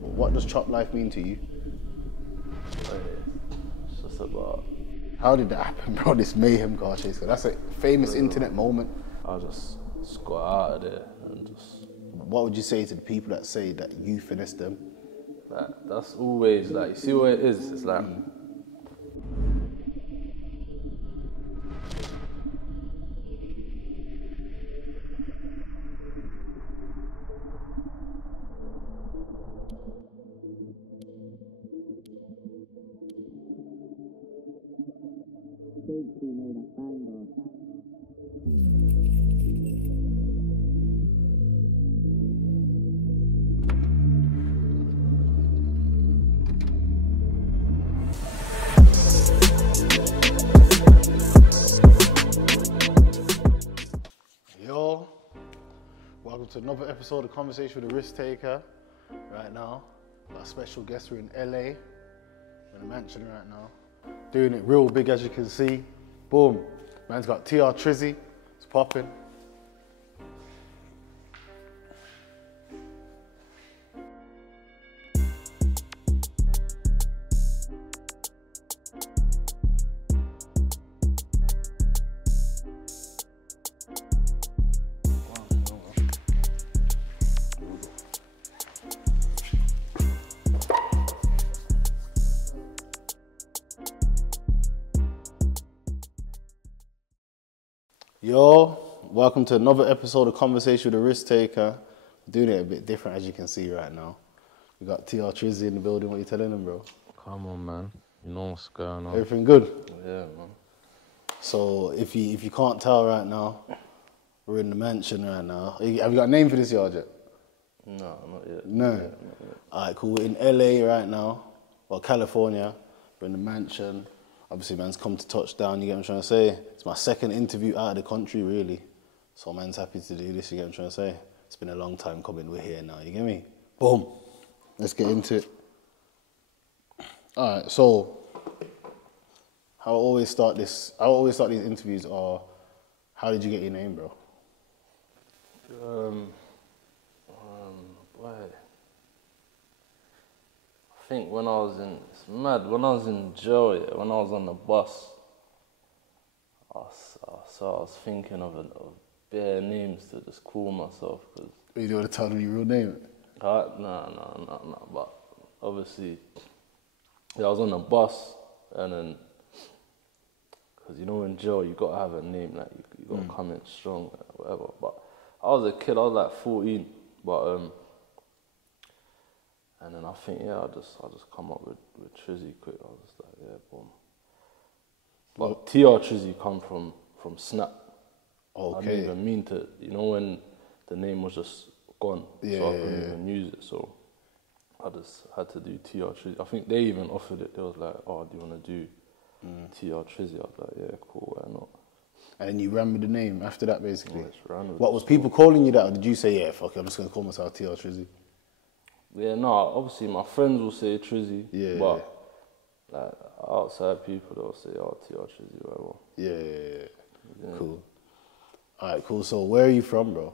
What does chop life mean to you? It's just about, How did that happen, bro? This mayhem car chase. That's a famous internet moment. I just got out of there and just, What would you say to the people that say that you finessed them? like, that's always, like, you see what it is? It's like, Yo, welcome to another episode of Conversation with a Risktaker. Right now, got a special guest. We're in LA. We're in a mansion right now. Doing it real big, as you can see. Boom. Man's got TrTrizzy. It's popping. Yo, welcome to another episode of Conversation with a Risktaker. Doing it a bit different, as you can see right now. We got TrTrizzy in the building. What you telling him, bro? come on, man. You know what's going on. Everything good? Yeah, man. So if you can't tell right now, we're in the mansion right now. Have you got a name for this yard yet? No, not yet. No. Not yet. All right, cool. We're in LA right now, well, California. We're in the mansion. Obviously, man's come to touchdown, you get what I'm trying to say? It's my second interview out of the country, really. So man's happy to do this, you get what I'm trying to say? It's been a long time coming, we're here now, you get me? Boom. Let's get into it. All right, so how I always start these interviews are, how did you get your name, bro? Boy. I think when I was in, it's mad, when I was in jail, yeah, when I was on the bus, I was thinking of bare names to just call myself, because You don't want to tell them your real name? no, but obviously, yeah, I was on the bus, and then, because you know in jail you got to have a name, like you got to come in strong, whatever, but I was a kid, I was like 14, but and then I think, yeah, I'll just come up with Trizzy quick. I was just like, yeah, boom. But TrTrizzy come from Snap. I Okay. didn't even mean to, you know, when the name was just gone, so I couldn't even use it. So I just had to do TrTrizzy. I think they even offered it. They was like, oh, do you want to do TrTrizzy? I was like, yeah, cool, why not? And then you ran with the name after that, basically? Yeah, just ran with What, it. was people calling you that, or did you say, yeah, fuck it, I'm just going to call myself TrTrizzy? Yeah, no, obviously my friends will say Trizzy, Yeah. but like outside people, they'll say, oh, TrTrizzy, whatever. Yeah. Cool. All right, cool. So where are you from, bro?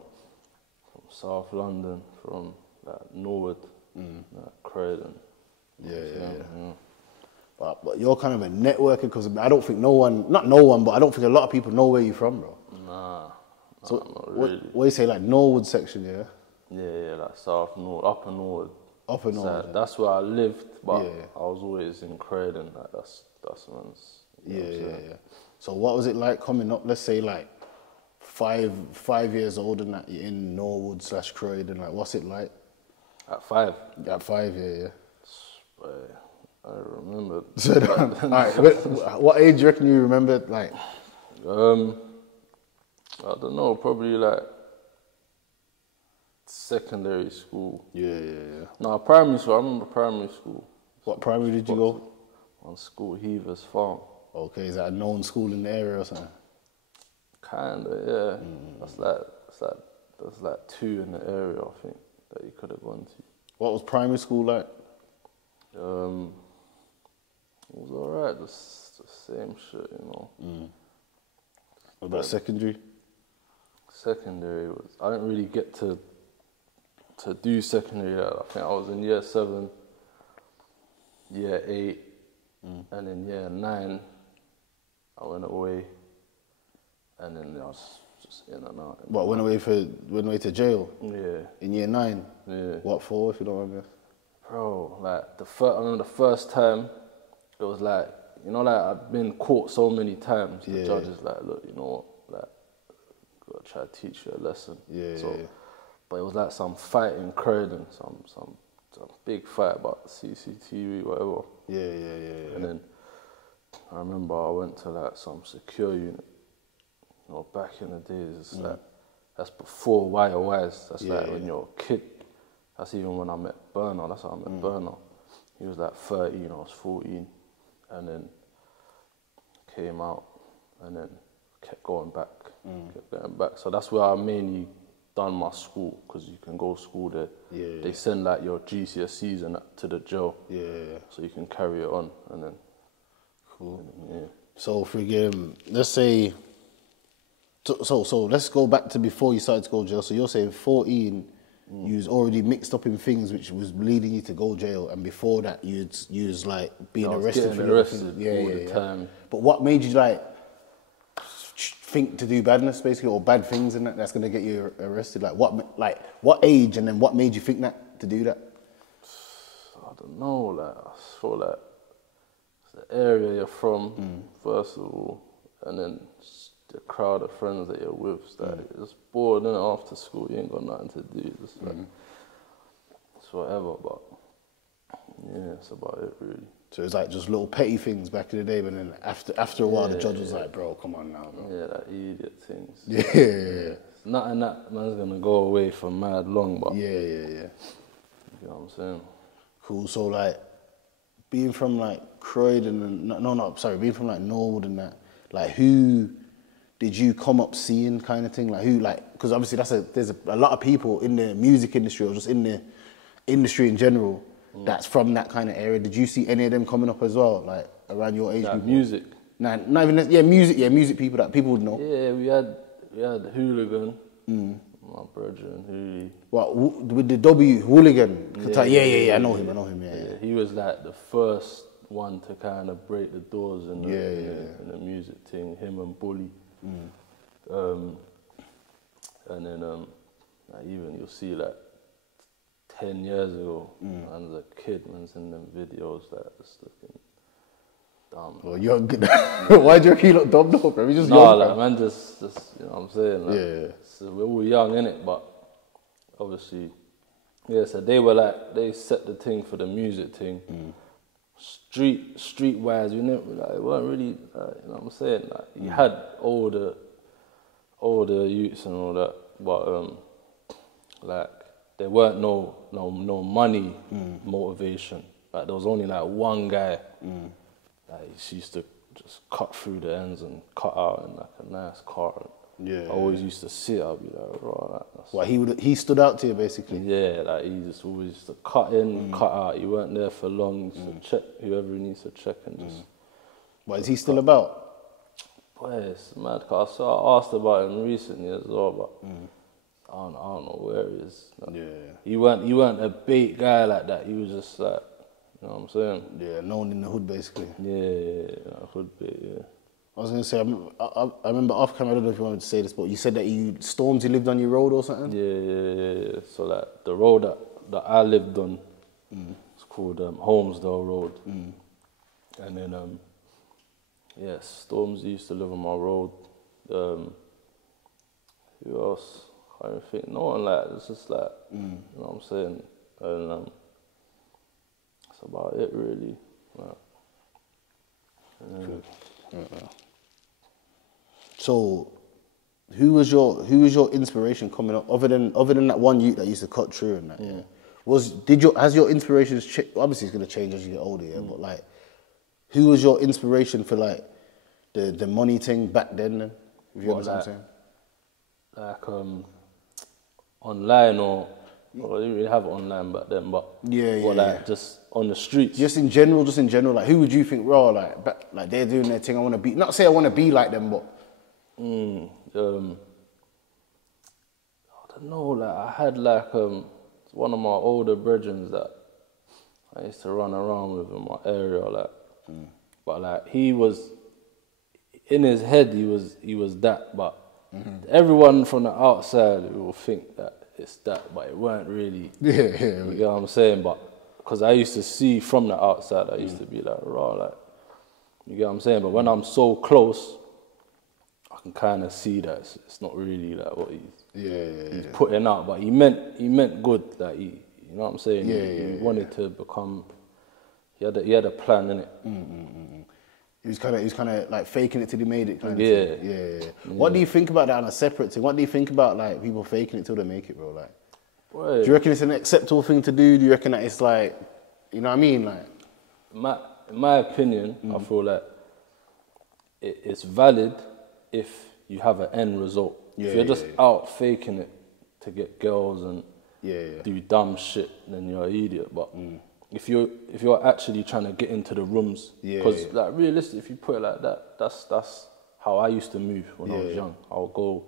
From South London, from like Norwood, like Croydon. Yeah. But you're kind of a networker, because I don't think not no one, but I don't think a lot of people know where you're from, bro. Nah, So not really. what do you say, like Norwood section, yeah? Yeah, like South Norwood, Upper Norwood. Upper Norwood. So that's where I lived, but Yeah. I was always in Croydon. Like that's man's. Yeah. So what was it like coming up, let's say like 5 years old and that, you're in Norwood / Croydon, like what's it like? At 5. At 5, yeah. But I remember. So, all right, what age do you reckon you remember, like? I don't know, probably like secondary school. Yeah. No, primary school. I remember primary school. What primary did you go? On school, Heavers Farm. Okay, is that a known school in the area or something? Kinda, yeah. That's like 2 in the area, I think, that you could have gone to. What was primary school like? It was alright, just the same shit, you know. What about secondary? Secondary was, I didn't really get to to do secondary year, I think I was in year 7, year 8, and in year 9, I went away, and then I was just in and out. What, went away to jail? Yeah. In year 9? Yeah. What for, if you don't mind me? Bro, like, I remember the first time, it was like, you know, like, I'd been caught so many times. The judge is like, look, you know what, like, gotta try to teach you a lesson. But it was like some fight in Croydon, some big fight about CCTV, whatever. Yeah. And then I remember I went to like some secure unit. You know, back in the days, it's like, that's before YOYs. That's like when you're a kid. That's even when I met Burner. That's how I met Burner. He was like 13, I was 14. And then came out and then kept going back. So that's where I mainly done my school, because you can go to school there. They send like your GCSEs and that to the jail. So you can carry it on and then. Cool. Yeah. So friggin', let's say, so let's go back to before you started to go to jail. So you're saying 14, you was already mixed up in things which was leading you to go jail, and before that you was like being arrested for all the time. But what made you like think to do badness basically, or bad things and that's gonna get you arrested? Like what age, and then what made you think that to do that? I don't know, like I feel like it's the area you're from, first of all, and then the crowd of friends that you're with. Like, you're just bored, and after school you ain't got nothing to do. Just like, it's whatever, but yeah, that's about it really. So it's like just little petty things back in the day, but then after a while the judge was like, bro, come on now, bro. Yeah, like idiot things. Yeah. It's nothing that man's gonna go away for mad long, but Yeah. You know what I'm saying? Cool. So like, being from like Croydon and being from like Norwood and that, like who did you come up seeing, kind of thing? Like who, like, because obviously there's a lot of people in the music industry or just in the industry in general that's from that kind of area. Did you see any of them coming up as well, like around your age? Like music? Nah, not even music people that people would know. Yeah, we had Hooligan, my brother and Hooli. What, with the W, Hooligan? Yeah, I know him, yeah. He was like the first one to kind of break the doors in the music thing, him and Bully. And then like even you'll see like 10 years ago, man's a kid, man's in them videos that just looking dumb. Well, you're good. Why do you reckon you look dumb though, bro? You just young, like, man, just you know what I'm saying? Like, so we're all young, innit? But obviously, so they set the thing for the music thing. Streetwise, we weren't really, you know what I'm saying? Like, you had older youths and all that, but like there weren't no money motivation. Like there was only like one guy, like he used to just cut through the ends and cut out in like a nice car. I always used to sit. I'd be like, right. What, he stood out to you basically? Yeah, like he just always used to cut in, cut out. He weren't there for long. He used to check whoever he needs to check and just. What, is he still about? Boy, it's mad. Cause I asked about him recently as well, but I don't know where he is. Like, he weren't a bait guy like that. He was just like, you know what I'm saying? Yeah, known in the hood basically. Yeah, hood bait. Yeah. I was gonna say, I remember off camera, I don't know if you wanted to say this, but you said that Storms, you lived on your road or something? Yeah. So like the road that I lived on, it's called Holmesdale Road. And then Storms used to live on my road. Who else? I don't think no one like it's just like you know what I'm saying, and that's about it really. So, who was your inspiration coming up other than that one youth that used to cut through and that? Has your inspirations obviously it's gonna change as you get older, but like, who was your inspiration for like the money thing back then? If you understand what I'm saying? Like online or I didn't really have it online back then, but just on the streets. Just in general, like who would you think raw like they're doing their thing? I want to be, not say I want to be like them, but. I don't know, like I had like one of my older brethren that I used to run around with in my area, like. But like he was in his head, he was that. But everyone from the outside will think that it's that, but it weren't really. You get what I'm saying? But because I used to see from the outside, I used to be like raw, like. You get what I'm saying? But when I'm so close, I can kind of see that it's not really like what he's putting out. But he meant good. Like you know what I'm saying? He wanted to become. He had a plan in it. He was kind of like faking it till he made it. Kind of thing. Yeah. What do you think about that on a separate thing? What do you think about like people faking it till they make it, bro? Like, do you reckon it's an acceptable thing to do? Do you reckon that it's like, you know what I mean? Like, in my opinion, I feel like it's valid if you have an end result. If you're just out faking it to get girls and do dumb shit, then you're an idiot. But if you're actually trying to get into the rooms, because like realistically, if you put it like that, that's how I used to move when I was young. I would go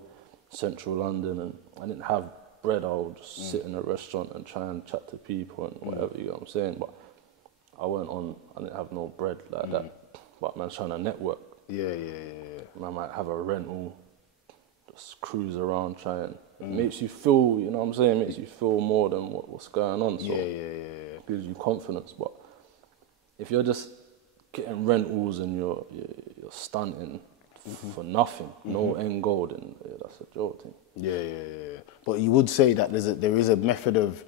central London and I didn't have bread. I would just sit in a restaurant and try and chat to people and whatever, you know what I'm saying? But I didn't have no bread like that. But man's trying to network. Man might have a rental, just cruise around, trying. It makes you feel, you know what I'm saying? It makes you feel more than what's going on. So it gives you confidence. But if you're just getting rentals and you're stunting for nothing, no end goal, then that's a joke thing. But you would say that there is a method of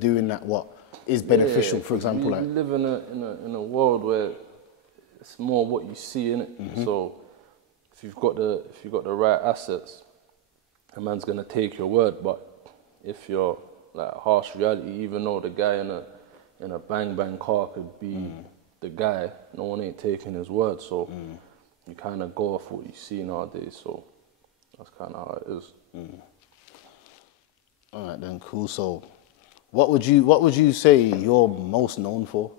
doing that. What is beneficial, for example? We live in a world where it's more what you see in it. So if you've got the right assets, a man's gonna take your word. But if you're like harsh reality, even though the guy in a bang car could be the guy, no one ain't taking his word. So you kind of go off what you see nowadays. So that's kind of how it is. All right then, cool. So what would you say you're most known for?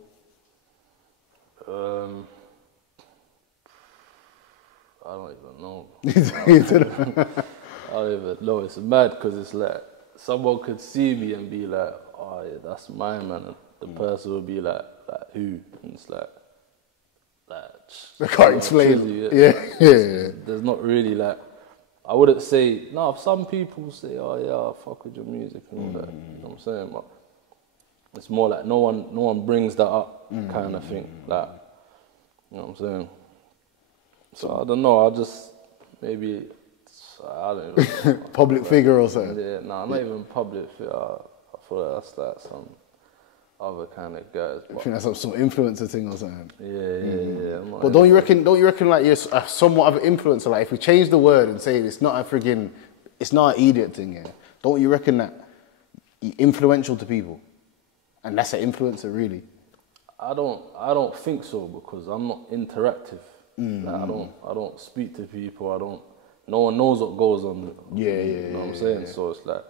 I don't even know. I don't even know. It's mad because it's like someone could see me and be like, "Oh yeah, that's my man," and the person would be like who? And it's like I can't explain. TrTrizzy, There's not really like. I wouldn't say no. Some people say, "Oh yeah, I fuck with your music and all that." You know what I'm saying? But it's more like no one brings that up kind of thing. Like, you know what I'm saying? So I don't know. I just maybe I don't know. Public figure or something. Yeah, no, not even public figure. I feel like that's like some other kind of guys. I think that's some influencer thing or something. Yeah. But don't you reckon like you're somewhat of an influencer? Like if we change the word and say it's not an idiot thing, yeah. Don't you reckon that you're influential to people, and that's an influencer really? I don't think so because I'm not interactive. Like, I don't speak to people. No one knows what goes on. You know what I'm saying? So it's like,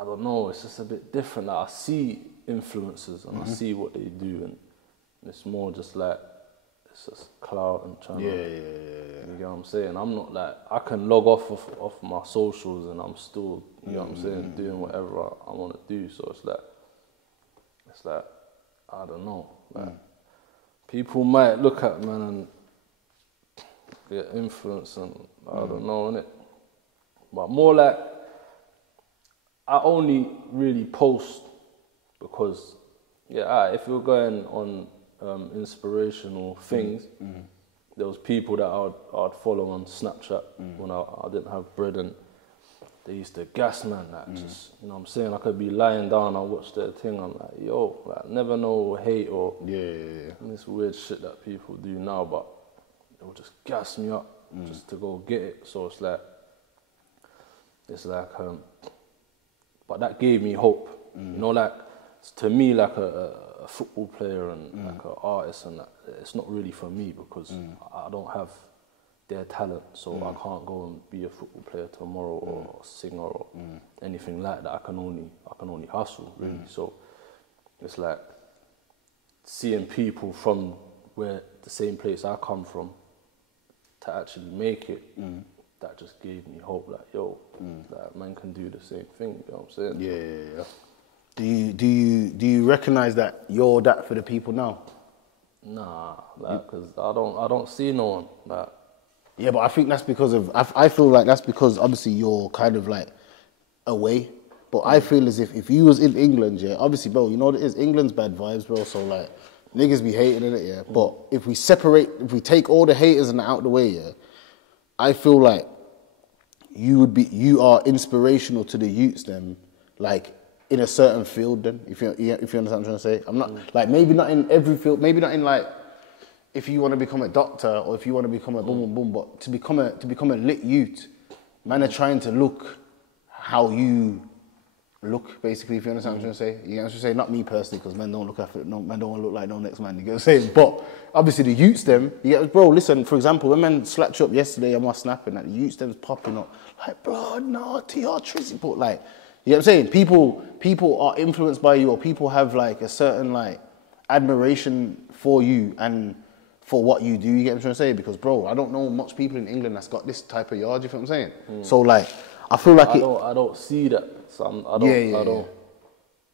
I don't know. It's just a bit different. Like I see influencers and I see what they do, and it's more just like it's just clout and trying to. You know what I'm saying? I'm not like I can log off my socials and I'm still, you know what I'm saying, doing whatever I want to do. So it's like I don't know. Like people might look at man and get influence and I don't know, innit? But more like I only really post because if you're going on inspirational things, there was people that I'd follow on Snapchat when I didn't have bread and they used to gas man that just, you know what I'm saying? I could be lying down, I watch their thing, I'm like, yo, like, never know hate or this weird shit that people do now, but they'll just gas me up just to go get it. So it's like, but that gave me hope. You know, like, to me, like a football player and like an artist and that, it's not really for me because I don't have their talent, so I can't go and be a football player tomorrow or a singer or anything like that. I can only hustle really. So it's like seeing people from where the same place I come from to actually make it. that just gave me hope. Like, yo, that man can do the same thing. You know what I'm saying? Yeah. Do you recognize that you're that for the people now? Nah, like, cause I don't see no one. Like, Yeah, but I think that's because of, I feel like that's because obviously you're kind of like away. But I feel as if you was in England, yeah, obviously, bro, you know what it is? England's bad vibes, bro. So like, niggas be hating in it, yeah. But if we take all the haters and out the way, yeah, I feel like you are inspirational to the youths then, like in a certain field then, if you understand what I'm trying to say. I'm not, like maybe not in every field, maybe not in like, if you want to become a doctor or if you want to become a boom boom boom, but to become a lit youth, man are trying to look how you look, basically, if you understand what I'm trying to say. You know what I'm trying to say? Not me personally, because men don't look after it. No, man don't want to look like no next man, you get what I'm saying? But obviously the youths them, you get, bro, listen, for example, when man slapped you up yesterday on my snap and that, the youths them's popping up, like, bro, no, TrTrizzy, but like, you know what I'm saying? People are influenced by you, or people have like a certain like admiration for you and for what you do, you get what I'm trying to say? Because, bro, I don't know much people in England that's got this type of yard, you feel what I'm saying? So like, I feel like I don't see that. So I don't.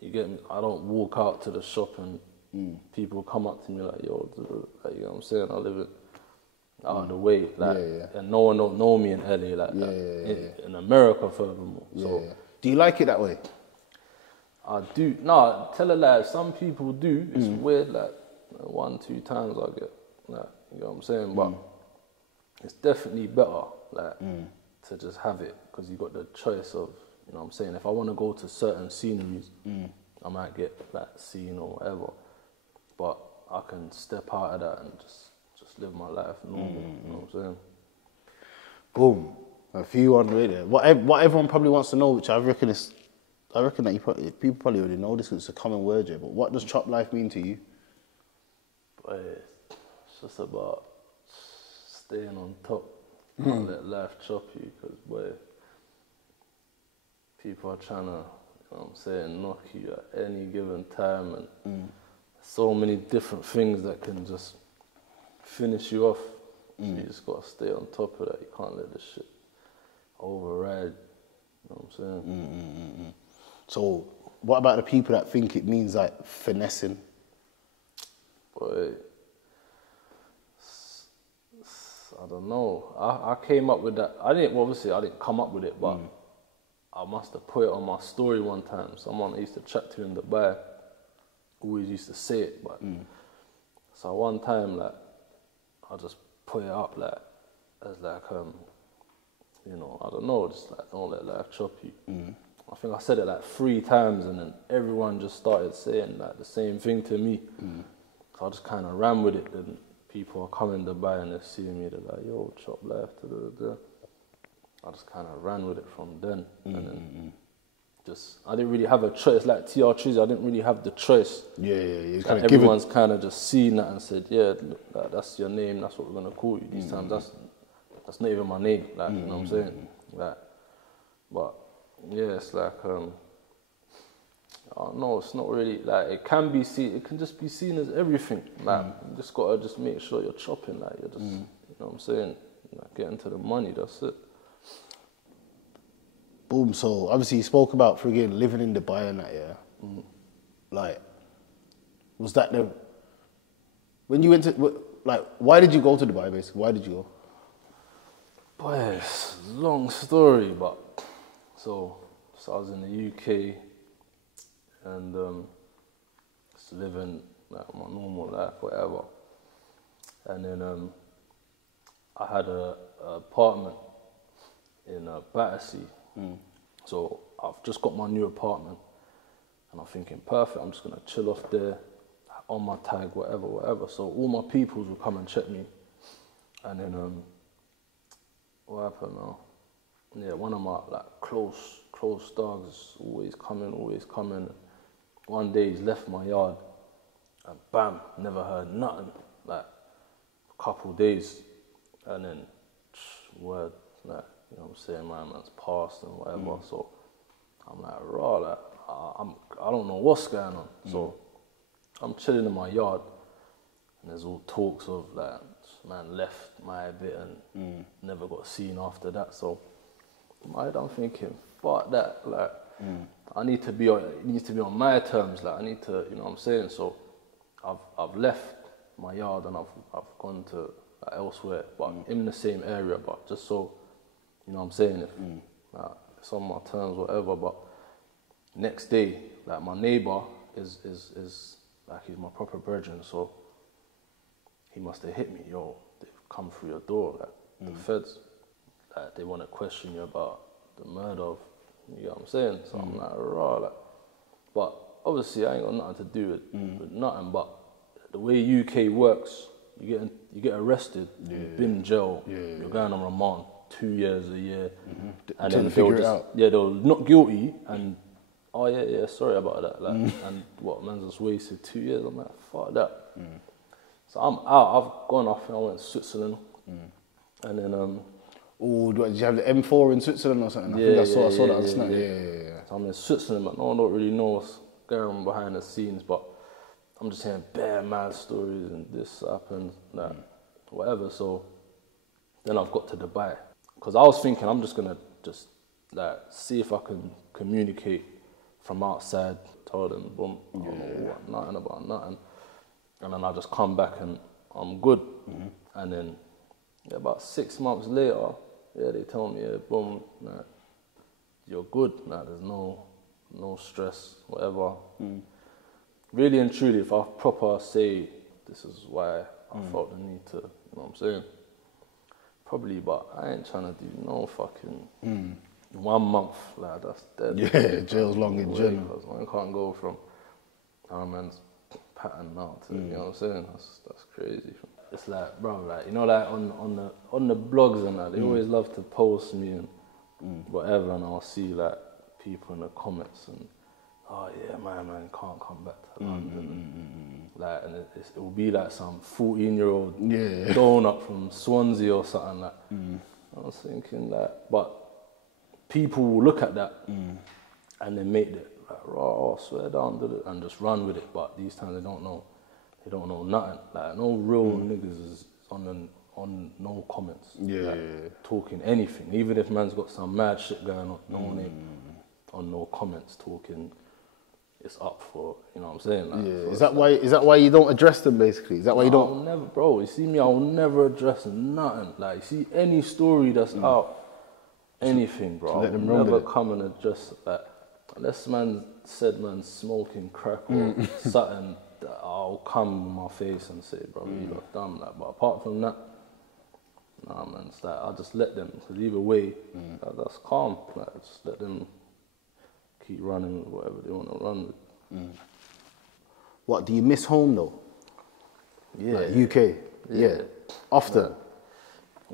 You get me? I don't walk out to the shop and people come up to me like, yo, like, you know what I'm saying? I live it out of the way, like, and no one don't know me in LA, like, in America furthermore. So, do you like it that way? I do. No, tell a lie. Some people do. It's weird. Like 1-2 times I get, like, you know what I'm saying? But it's definitely better, like, to just have it, because you got the choice of, you know what I'm saying? If I want to go to certain sceneries, I might get that scene or whatever. But I can step out of that and just live my life normal. You know what I'm saying? Boom. A few on the way there. What everyone probably wants to know, which I reckon that people probably already know this, because it's a common word here, but what does chop life mean to you? But it's just about staying on top. Not let life chop you, because, boy, people are trying to, you know what I'm saying, knock you at any given time, and so many different things that can just finish you off. So you just got to stay on top of that. You can't let this shit override. You know what I'm saying? So what about the people that think it means like finessing? Boy, I don't know. I came up with that. I didn't come up with it, but I must have put it on my story one time. Someone I used to chat to in Dubai always used to say it, but so one time, like, I just put it up, like, as like, you know, I don't know, just like, don't let life chop you. I think I said it like 3 times, and then everyone just started saying like the same thing to me. So I just kind of ran with it. Then people are coming to Dubai and they're seeing me, they're like, yo, chop life, da-da-da. I just kind of ran with it from then. And then I didn't really have a choice. Like TrTrizzy, I didn't really have the choice. Yeah. Like, everyone's kind of just seen that and said, yeah, look, that's your name, that's what we're going to call you. These times, that's not even my name, like, you know what I'm saying? Like, but, yeah, it's like, I don't know, it's not really, like, it can just be seen as everything. Like, you just got to just make sure you're chopping, like, you're just, you know what I'm saying? Like, getting to the money, that's it. Boom. So obviously you spoke about friggin' living in Dubai and that, yeah. Like, was that when you went to, like, why did you go to Dubai, basically? Why did you go? Boy, it's a long story, but so I was in the UK and just living like my normal life, whatever. And then I had a apartment in Battersea. So I've just got my new apartment, and I'm thinking, perfect, I'm just gonna chill off there, on my tag, whatever. So all my peoples will come and check me. And then what happened now? Yeah, one of my like close dogs always coming. One day he's left my yard, and bam, never heard nothing. Like a couple days, and then word, like, you know what I'm saying, my man's passed and whatever. So I'm like, raw, like, I don't know what's going on. So I'm chilling in my yard, and there's all talks of like man left my bit and never got seen after that. So I'm thinking, fuck that. Like, I need to be on. It needs to be on my terms. Like, I need to, you know what I'm saying. So I've left my yard and I've gone to elsewhere, but in the same area. But just so, you know what I'm saying, if it's on my terms, whatever. But next day, like, my neighbor is like, he's my proper brethren, so he must have hit me. Yo, they've come through your door, like, the feds, like, they want to question you about the murder of, you know what I'm saying? So I'm like, raw, like, but obviously I ain't got nothing to do with nothing. But the way UK works, you get arrested, you've been in jail, you're going on remand 2 years, a year, and then they'll not guilty and, oh yeah, sorry about that. Like, and what, man's just wasted 2 years. I'm like, fuck that. So I'm out. I've gone off and I went to Switzerland, and then did you have the M4 in Switzerland or something? I think I saw that on Snap. Yeah. So I'm in Switzerland, but no one don't really know what's going on behind the scenes. But I'm just hearing bare mad stories and this happened, that, whatever. So then I've got to Dubai, because I was thinking I'm just gonna like see if I can communicate from outside. Told them, boom, I don't know nothing about nothing, and then I just come back and I'm good. And then about 6 months later, they tell me, boom, nah, you're good. Nah, there's no stress, whatever. Really and truly, if I proper say this is why I felt the need to, you know what I'm saying? Probably, but I ain't trying to do no fucking 1 month, like, that's dead. Yeah, jail's long in jail. Because man can't go from our man's pattern now to, you know what I'm saying? That's crazy. It's like, bro, like, you know, like on the blogs and that, they always love to post me and whatever, and I'll see like people in the comments and, oh yeah, man, can't come back to London. Like, and it will be like some 14-year-old donut from Swansea or something like. I was thinking that, but people will look at that and then make it like, raw, swear down, and just run with it. But these times they don't know nothing. Like, no real niggas is on no comments. Talking anything. Even if man's got some mad shit going on, no one ain't on no comments talking. It's up for, you know what I'm saying? Like, Is that why you don't address them, basically? Is that why you don't? I'll never, bro. You see me, I'll never address nothing. Like, you see any story that's out, anything, bro. I'll never come and address that. Unless man said man's smoking crack or something, I'll come in my face and say, bro, you got dumb. Like, but apart from that, nah, man, it's like, I'll just let them, because either way, that's calm. Like, just let them keep running with whatever they want to run with. What, do you miss home though? Yeah. Like UK? Yeah. Often?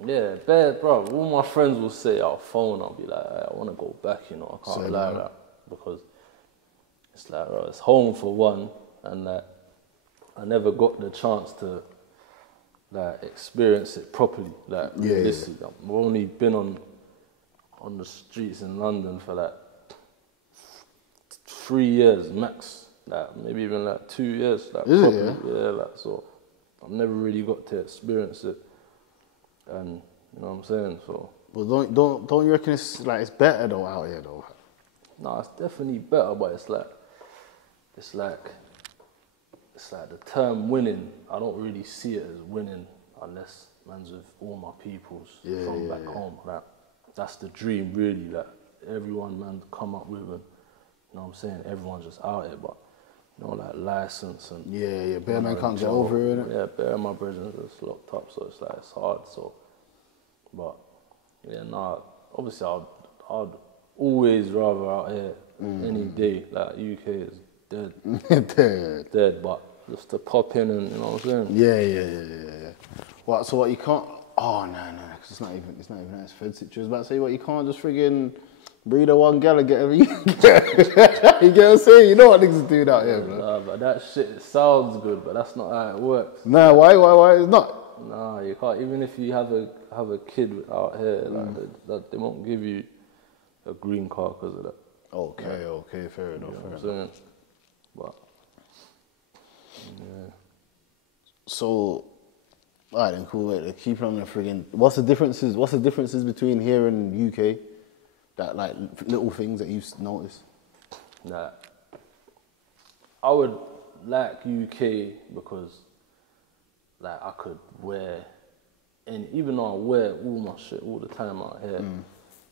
Yeah, bad, bro. All my friends will say, I'll phone, I'll be like, I want to go back, you know, I can't lie that. Because it's like, bro, it's home for one, and like, I never got the chance to like experience it properly. Like, I've only been on the streets in London for like 3 years max, like maybe even like 2 years. Like, like, so I've never really got to experience it, and you know what I'm saying. So, well, don't you reckon it's better though out here though? No, it's definitely better, but it's like the term winning. I don't really see it as winning unless man's with all my peoples from back home. Like, that's the dream, really. Like, everyone man come up with, and you know what I'm saying. Everyone's just out here, but you know, like license and bare man can't get over it. Yeah, bare my brothers are just locked up, so it's like it's hard. So, but obviously I'd always rather out here any day. Like, UK is dead. Dead, but just to pop in and, you know what I'm saying? Yeah. What, so what, you can't, no, because it's not even nice Fed situation. I was about to say, what, you can't just friggin' breed a one gal and get every, you get what I'm saying? You know what niggas do out here, bro. Nah, but that shit, it sounds good, but that's not how it works. Nah, why it's not? Nah, you can't. Even if you have a kid out here, like, they won't give you a green card because of that. Okay, fair enough. Fair enough. But yeah. So, All right, then cool. Wait, keep on the friggin'. What's the differences between here and UK? That like little things that you've noticed. Nah, I would like UK because like I could wear, and even though I wear all my shit all the time out here,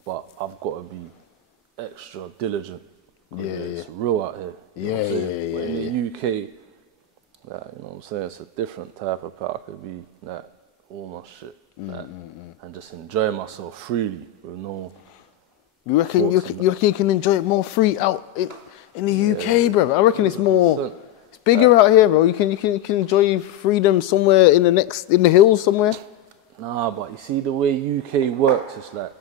but I've got to be extra diligent. It's real out here. But in the UK, you know what I'm saying, it's a different type of power. I could be like all my shit and just enjoy myself freely with no. You reckon you can enjoy it more free out in the UK, bro? I reckon it's more. It's bigger out here, bro. You can enjoy freedom somewhere in the hills somewhere. Nah, but you see the way UK works, it's like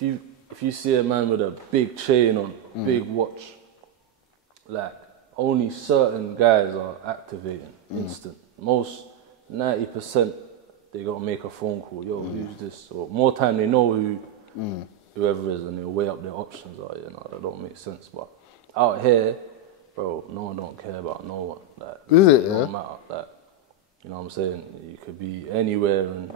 if you see a man with a big chain on, big watch, like only certain guys are activating instant. Most 90% they gotta make a phone call. Yo, who's this? Or more time they know whoever is, and they'll weigh up their options. Oh, yeah, no, that don't make sense. But out here, bro, no one don't care about no one. Like, is it? It don't matter. Like, you know what I'm saying? You could be anywhere in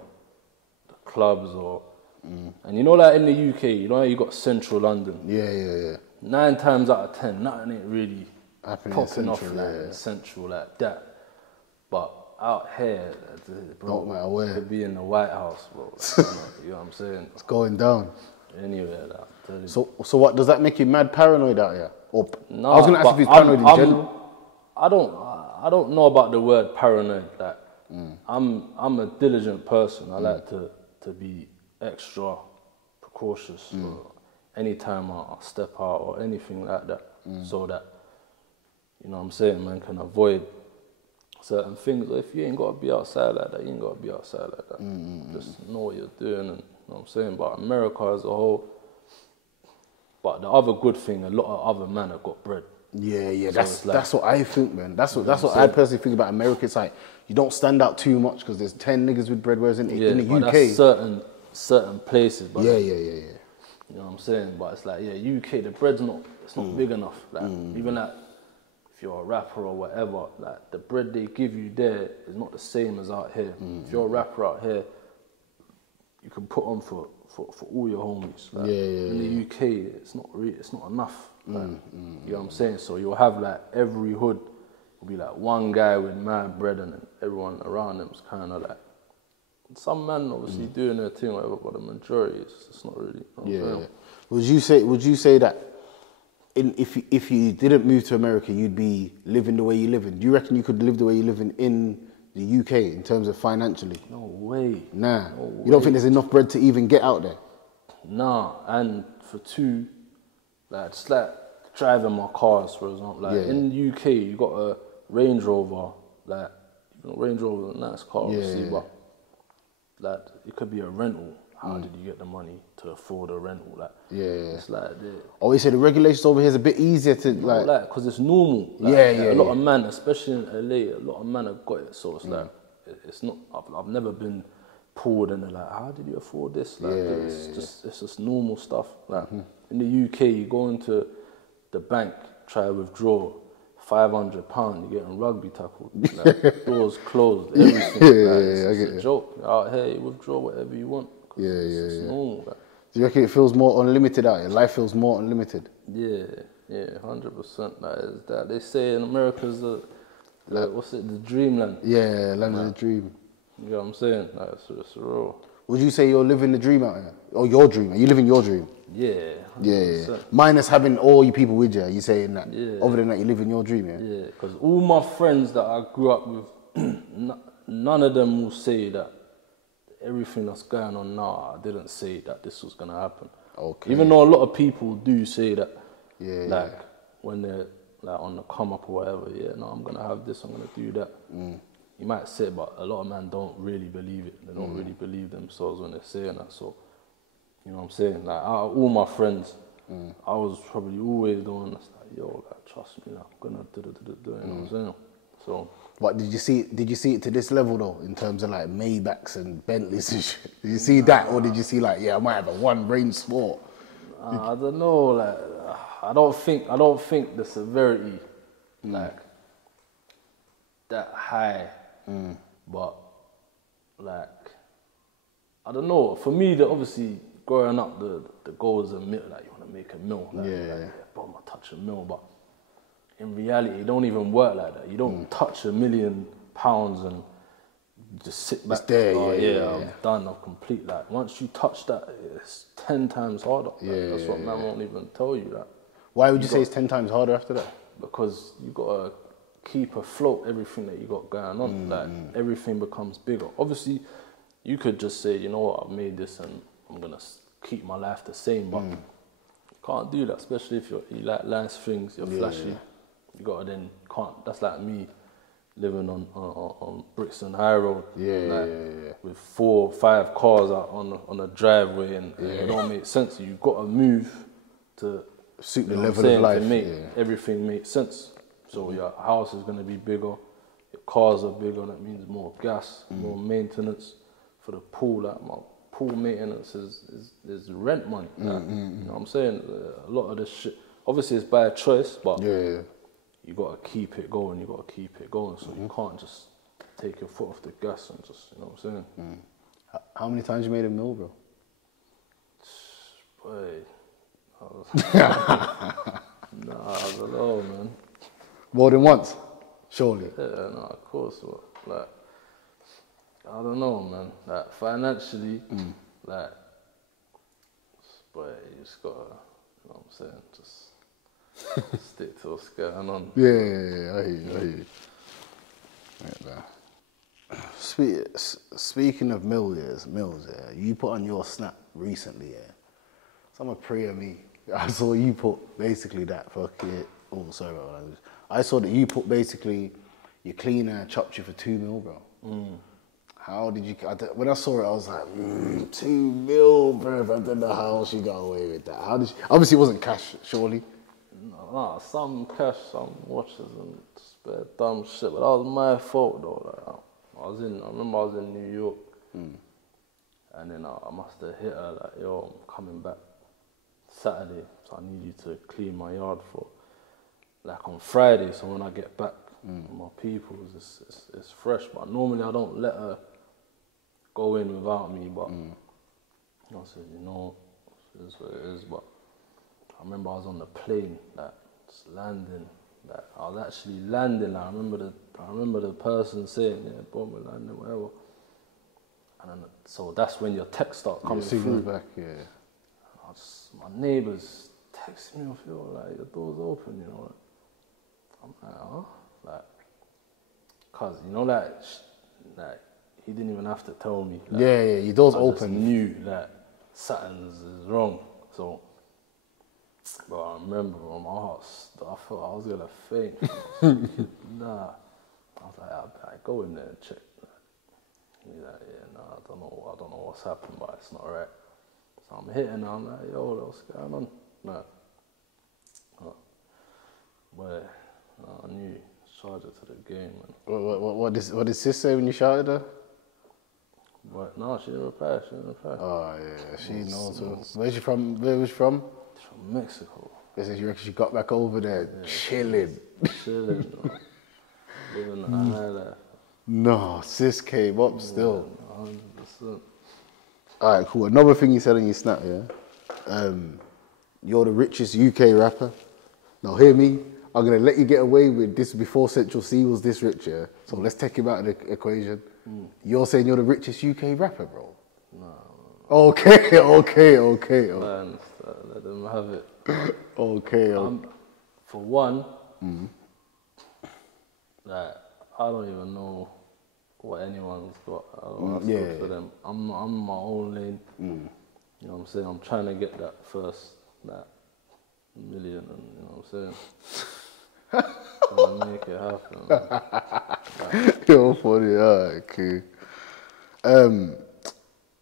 the clubs or, and you know, like in the UK, you know, how you got central London. Yeah. 9 times out of 10, nothing ain't really Happening popping off central, like in central like that. But out here, bro, don't matter where. you could be in the White House, bro. You know what I'm saying? It's going down. Anywhere, like, So what does that make you mad paranoid out here? Or no, I was gonna ask if he's paranoid in general. I don't know about the word paranoid. Like, I'm a diligent person. I like to be extra precautious anytime I step out or anything like that, so that, you know what I'm saying, man, can avoid certain things. Or if you ain't got to be outside like that, you ain't got to be outside like that. Just know what you're doing, and you know what I'm saying. But America as a whole. But the other good thing, a lot of other men have got bread. Yeah. So that's what I think, man. That's what I personally think about America. It's like you don't stand out too much because there's 10 niggas with bread, whereas in the UK, that's certain places. But yeah. You know what I'm saying? But it's like, UK, the bread's not big enough. Like even like if you're a rapper or whatever, like the bread they give you there is not the same as out here. If you're a rapper out here, you can put on for all your homies. Like, in the UK, it's not enough. Like, you know what I'm saying? So you'll have like every hood will be like one guy with mad bread, and then everyone around them is kind of like, some men obviously doing their thing, whatever, but the majority it's not really. You know what I'm saying? Would you say that if you didn't move to America, you'd be living the way you live in? Do you reckon you could live the way you live in the UK in terms of financially? No way. Nah. No you don't way. think there's enough bread to even get out there? Nah, and for two, like it's like driving my cars, for example. Like in the UK, you got a Range Rover, like Range Rover is a nice car, obviously, but like it could be a rental. How did you get the money to afford a rental? Like, it's like Oh, you say the regulations over here is a bit easier to like because it's normal. Like, a lot of men, especially in LA, a lot of men have got it. So it's like it's not. I've never been pulled and they're like, how did you afford this? Like, it's just normal stuff. Like in the UK, you go into the bank, try to withdraw £500, you're getting rugby tackled. Like, doors closed, everything. It's a joke. Out here, you withdraw whatever you want. It's normal. Like. Do you reckon it feels more unlimited out here? Life feels more unlimited? Yeah, 100%. Like, it's that. They say in America's what's it, the dreamland? Yeah, land of the dream. You know what I'm saying? Like, it's real. Would you say you're living the dream out here? Or your dream? Are you living your dream? Yeah, 100%. Yeah. Minus having all you people with you, you saying that? Yeah. Other than that, you live in your dream, yeah? Yeah, because all my friends that I grew up with, none of them will say that everything that's going on now, I didn't say that this was going to happen. Okay. Even though a lot of people do say that, when they're like on the come up or whatever, I'm going to have this, I'm going to do that. You might say it, but a lot of men don't really believe it. They don't really believe themselves when they're saying that. So, you know what I'm saying? Like, out of all my friends, I was probably always the one that's like, yo, like, trust me, like, I'm going to do, you know what I'm saying? So... But did you see it to this level though, in terms of like Maybachs and Bentleys and shit? Did you see that, or did you see like, I might have a one Range Sport? I don't know, like, I don't think the severity, like, that high, but like, I don't know. For me, obviously, growing up, the goal is a mill. Like, you want to make a mill. Like, Yeah. Boom, I touch a mill. But in reality, it don't even work like that. You don't touch £1 million and just sit back. It's there, I'm done. I'm complete. Like, once you touch that, it's 10 times harder. Like, that's what man won't even tell you. Like, Why would you say it's 10 times harder after that? because you gotta keep afloat everything that you got going on. Like, everything becomes bigger. Obviously, you could just say, you know what, I've made this and I'm gonna keep my life the same, but you can't do that, especially if you like nice things, you're flashy. You gotta then can't. That's like me living on Brixton High Road, with 4 or 5 cars out on a driveway, and it don't make sense. You gotta move to suit the level of life, to make everything make sense. So your house is gonna be bigger, your cars are bigger. That means more gas, more maintenance for the pool. Like, my pool maintenance is rent money. Like, you know what I'm saying? A lot of this shit, obviously it's by choice, but you gotta keep it going. You gotta keep it going. So you can't just take your foot off the gas and just, you know what I'm saying? How many times you made a mill, bro? Boy, nah, I don't know, man. More than once, surely. Yeah, no, of course. But, like, I don't know, man. Like, financially, like, boy, you just gotta, you know what I'm saying? Just stick to what's going on. Yeah, I hear you. Speaking of mills, you put on your snap recently, Some pray of me. I saw you put basically that fucking. Oh, sorry about that. I saw that you put basically your cleaner chopped you for $2 mil, bro. How did you? When I saw it, I was like, $2 mil, bro. I don't know how she got away with that. How did she? Obviously, it wasn't cash, surely. Nah, some cash, some watches and spare dumb shit. But that was my fault though. Like, I remember I was in New York, and then I must have hit her like, yo, I'm coming back Saturday, so I need you to clean my yard for like on Friday. So when I get back, my people, it's fresh. But normally I don't let her go in without me. But I said, you know, it is what it is. But I remember I was on the plane, like just landing. Like, I was actually landing. Like, I remember the person saying, yeah, boom, we're landing, whatever. And then, so that's when your text start coming through. Back, My neighbours text me off, yo, like, your door's open, you know. I'm like, huh? Like, cause you know, like he didn't even have to tell me. Like, your door's open. I just knew that something is wrong. So, but I remember on my heart, I felt I was gonna faint. Nah, I was like, I go in there and check. He's like, yeah, nah, I don't know what's happened, but it's not right. So I'm hitting her, I'm like, yo, what's going on? Nah. But I knew, charge her to the game. Man. What did sis say when you shouted her? But no, she didn't reply. Oh yeah, she knows. Where's she from? Where was she from? She's from Mexico. You reckon she got back over there, chilling? Living the high life. No, sis came up still. 100%. All right, cool. Another thing you said on your snap, you're the richest UK rapper. Now hear me, I'm gonna let you get away with this before Central C was this rich, yeah? So let's take him out of the equation. You're saying you're the richest UK rapper, bro? No. Okay. Man, let them have it. Okay. For one, like, I don't even know what anyone's got. I don't want to speak for them. I'm my own lane. You know what I'm saying? I'm trying to get that first, that million, and you know what I'm saying? Trying to make it happen. You're funny, alright,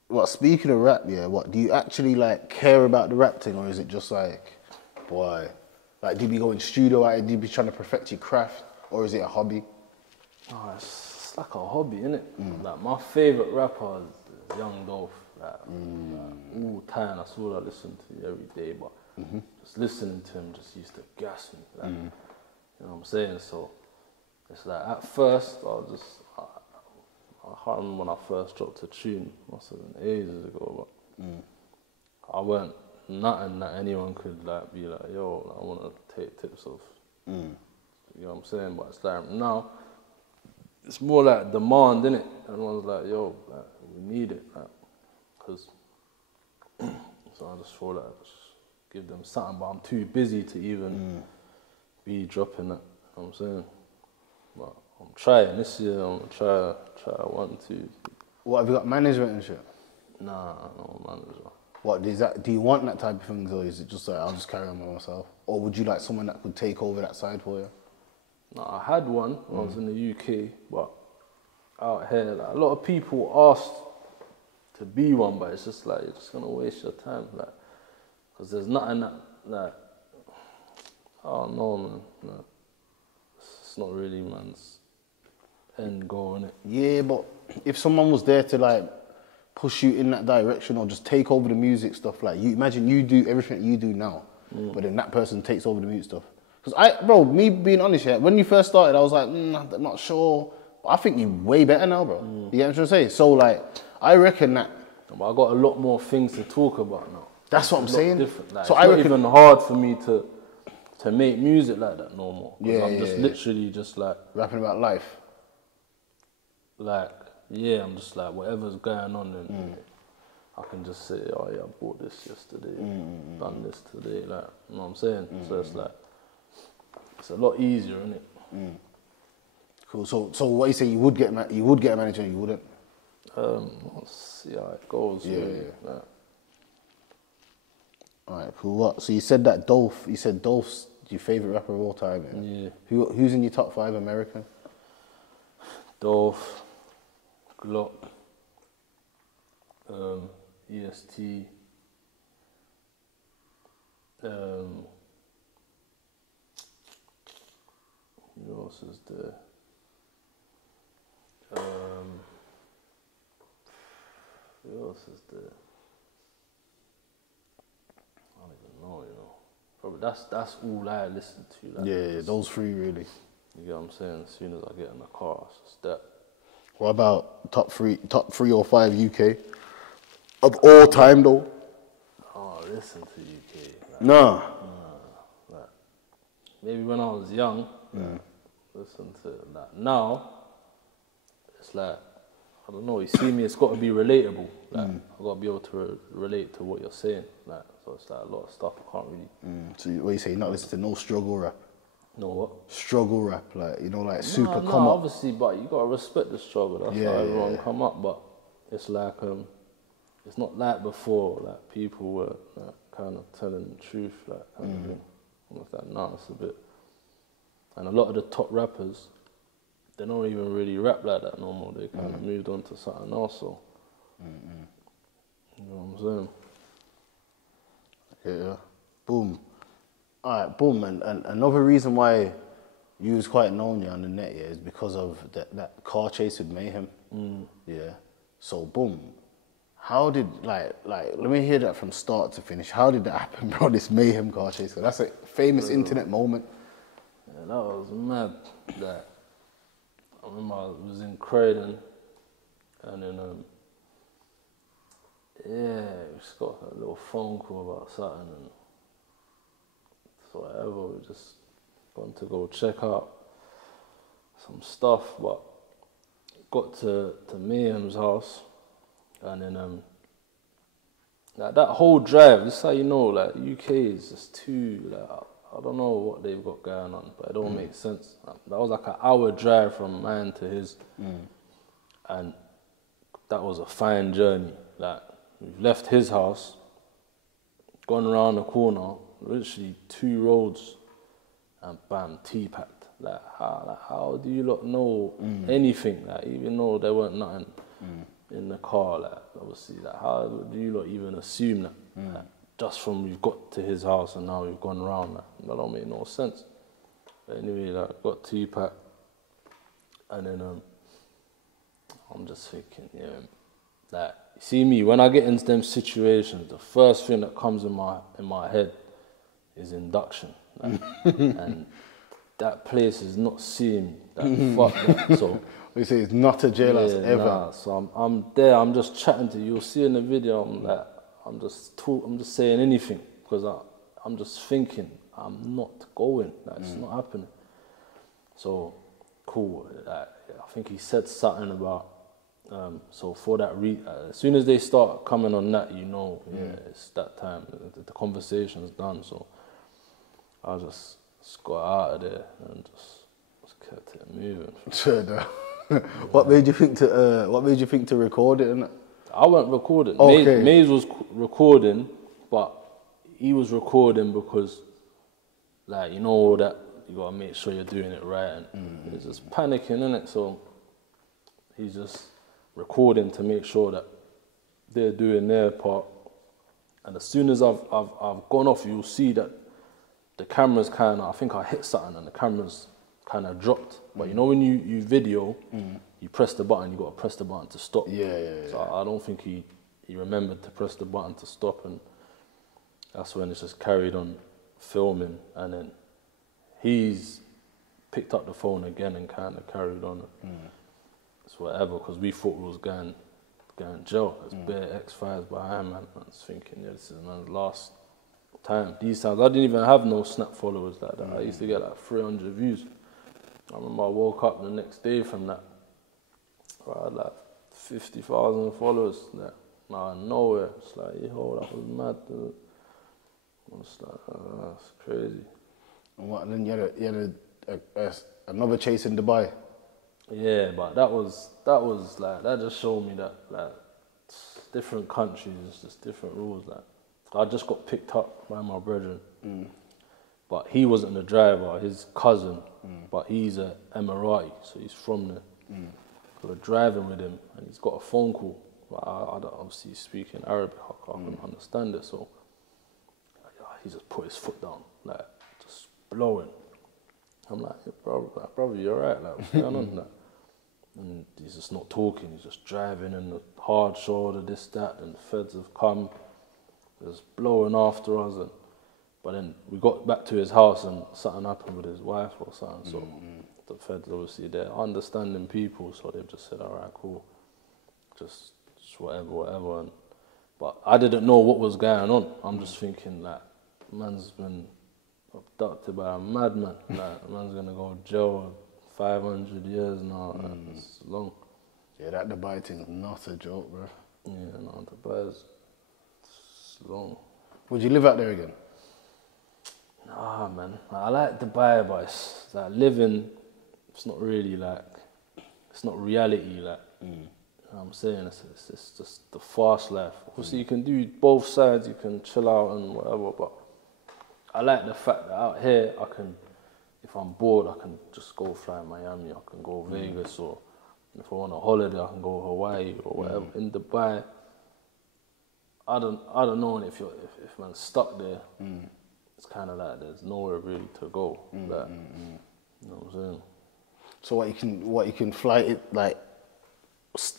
cool. Speaking of rap, do you actually like care about the rap thing, or is it just like, boy, like, do you be going studio out, do you be trying to perfect your craft, or is it a hobby? Oh, it's like a hobby, innit? Like, my favourite rapper is Young Dolph. Like, all time, that's all I listen to every day, but just listening to him just used to gas me. Like, you know what I'm saying? So it's like, at first, I I can't remember when I first dropped a tune. Must have been ages ago, but I weren't nothing that anyone could like be like, yo, I want to take tips of. You know what I'm saying? But it's like now, it's more like demand, innit? Everyone's like, yo, like, we need it, like, cause. So I just thought like, just give them something, but I'm too busy to even be dropping that. You know what I'm saying? But I'm trying this year. I'm gonna try 1, 2. What, have you got management and shit? Nah, no manager. What, is that, do you want that type of thing, or is it just like, I'll just carry on by myself? Or would you like someone that could take over that side for you? No, I had one when I was in the UK, but out here, like, a lot of people asked to be one, but it's just like, you're just gonna waste your time, like, because there's nothing that, like, I don't know, man. Like, it's not really man's end goal, innit? Yeah, but if someone was there to like push you in that direction or just take over the music stuff, like you imagine you do everything you do now, but then that person takes over the music stuff. Because bro, me being honest, yeah, when you first started, I was like, I'm not sure. But I think you're way better now, bro. You get what I'm trying to say? So like, I reckon that. But I got a lot more things to talk about now. That's what I'm saying. Different. Like, so it's not even hard for me to make music like that no more. Because I'm just literally just like rapping about life. Like, yeah, I'm just like, whatever's going on, and I can just say, oh yeah, I bought this yesterday, done this today, like, you know what I'm saying? So it's like, it's a lot easier, isn't it? Cool. So what you say? You would get a manager, you wouldn't? We'll see how it goes. Yeah. Really. Like, all right, cool. What? So you said that Dolph. You said Dolph's your favorite rapper of all time. Yeah. Who's in your top 5 American? Dolph, Glock, EST, who else is there? Who else is there? I don't even know, you know. Probably that's all I listen to. Like, Yeah, those 3 really. You get what I'm saying? As soon as I get in the car, it's just that. What about top 3 or 5 UK of all time though? Oh, listen to UK. Like, Nah. Like, maybe when I was young, listen to it. Like, now, it's like, I don't know, you see me, it's got to be relatable. Like, I've got to be able to relate to what you're saying. Like, so it's like a lot of stuff I can't really. So what you say, not listen to no struggle rap? No what? Struggle rap, like, you know, like super No, come up. obviously, but you got to respect the struggle. That's how everyone come up. But it's like, it's not like before, like people were like, kind of telling the truth, like kind of thing. Almost like, nah, it's a bit. And a lot of the top rappers, they don't even really rap like that no more. They kind of moved on to something else. So, you know what I'm saying? Yeah. Boom. All right, boom. And another reason why you was quite known on the net, is because of that car chase with Mayhem. Yeah. So, boom. How did, like, let me hear that from start to finish. How did that happen, bro, this Mayhem car chase? 'Cause that's a famous internet moment. Yeah, that was mad. Like, I remember I was in Croydon, and then, we just got a little phone call about something, and so whatever, we just gone to go check out some stuff, but got to Mayhem's house, and then like that whole drive, this is how you know, like, UK is just too, like, I don't know what they've got going on, but it don't make sense. That was like an hour drive from mine to his, and that was a fine journey. Like, we've left his house, gone around the corner, literally 2 roads, and bam, T-packed. Like how do you lot know anything? Like, even though there weren't nothing in the car, like, obviously, like, how do you lot even assume that? Like, just from we've got to his house and now we've gone round, like, that don't make no sense. But anyway, like, got T-packed, and then I'm just thinking, like, you see me, when I get into them situations, the first thing that comes in my head is induction. Like, and that place is not seeing that fuck that. So We say it's not a jailhouse ever. Nah, so I'm there. I'm just chatting to you. You'll see in the video. I'm like, I'm just saying anything because I'm just thinking I'm not going. Like, it's not happening. So cool. Like, I think he said something about. So for that, as soon as they start coming on that, you know, it's that time. The conversation's done. So I just got out of there and just kept it moving. Sure. What made you think to record it? And I wasn't recording. Okay. Maze was recording, but he was recording because, like, you know that you gotta make sure you're doing it right, and he's just panicking, innit? So he's just recording to make sure that they're doing their part. And as soon as I've gone off, you'll see that the camera's kind of, I think I hit something and the camera's kind of dropped. But you know when you video, you press the button, you got to press the button to stop. So I don't think he remembered to press the button to stop, and that's when it's just carried on filming. And then he's picked up the phone again and kind of carried on. It's whatever, because we thought we was going jail. There's bare X5s behind, man. I was thinking, yeah, this is man's last time. These times, I didn't even have no Snap followers like that. I used to get like 300 views. I remember I woke up the next day from that. I had like 50,000 followers. Like, out of nowhere. It's like, yo, that was mad, dude. I was like, that's crazy. And then you had another chase in Dubai. Yeah, but that was like, that just showed me that, like, different countries, it's just different rules. Like, I just got picked up by my brethren, but he wasn't the driver, his cousin, but he's a Emirati, so he's from there. So we're driving with him, and he's got a phone call. But I don't obviously speak in Arabic, I can't understand it, so he just put his foot down, like, just blowing. I'm like, hey, brother, you're right, like, what's going on? Like, and he's just not talking, he's just driving in the hard shoulder, this, that, and the feds have come, just blowing after us. But then we got back to his house and something happened with his wife or something, so the feds, obviously, they're understanding people, so they've just said, all right, cool, just whatever. But I didn't know what was going on. I'm just thinking, like, man's been abducted by a madman. Like, man's gonna go to jail 500 years now. It's long. Yeah, that Dubai thing's not a joke, bro. Yeah, no, Dubai's long. Would you live out there again? Nah, man. I like Dubai, but it's like living. It's not really like. It's not reality, like. You know what I'm saying? It's just the fast life. Obviously, you can do both sides. You can chill out and whatever, but I like the fact that out here, I can, if I'm bored, I can just go fly Miami, I can go Vegas, or if I want a holiday, I can go Hawaii or whatever. In Dubai, I don't know if man's stuck there, it's kind of like there's nowhere really to go. Like, you know what I'm saying? So what you can fly it like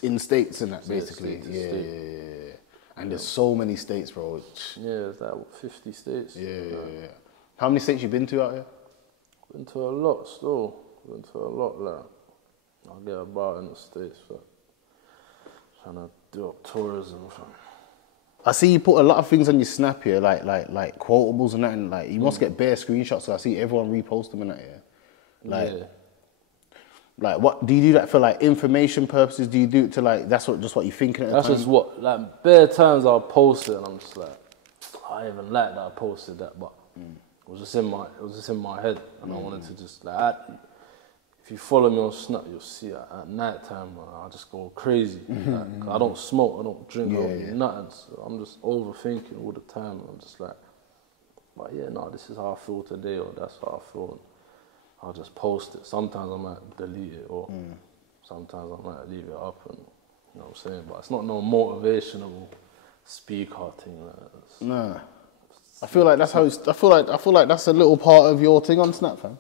in states and that, basically. Yeah. And there's so many states, bro. Yeah, there's like 50 states. Yeah. How many states you been to out here? Been to a lot still. Been to a lot, like. I'll get about in the States, but trying to do up tourism. I see you put a lot of things on your Snap here, like quotables and that, and like you must get bare screenshots. So I see everyone repost them and that. Yeah. Like, what do you do that for? Like information purposes? Do you do it to like just what you're thinking at the time? That's just what, like, bare times I'll post it and I'm just like, I even like that I posted that, but it was just in my head, and I wanted to just like. If you follow me on Snap, you'll see at night time, I just go crazy. Like, I don't smoke, I don't drink, I don't do nothing. So I'm just overthinking all the time. And I'm just like, but yeah, no, this is how I feel today, or that's how I feel. And I'll just post it. Sometimes I might delete it, or sometimes I might leave it up, and you know what I'm saying. But it's not no motivational speaker thing. Like, nah. I feel like that's how. I feel like that's a little part of your thing on Snap, fam.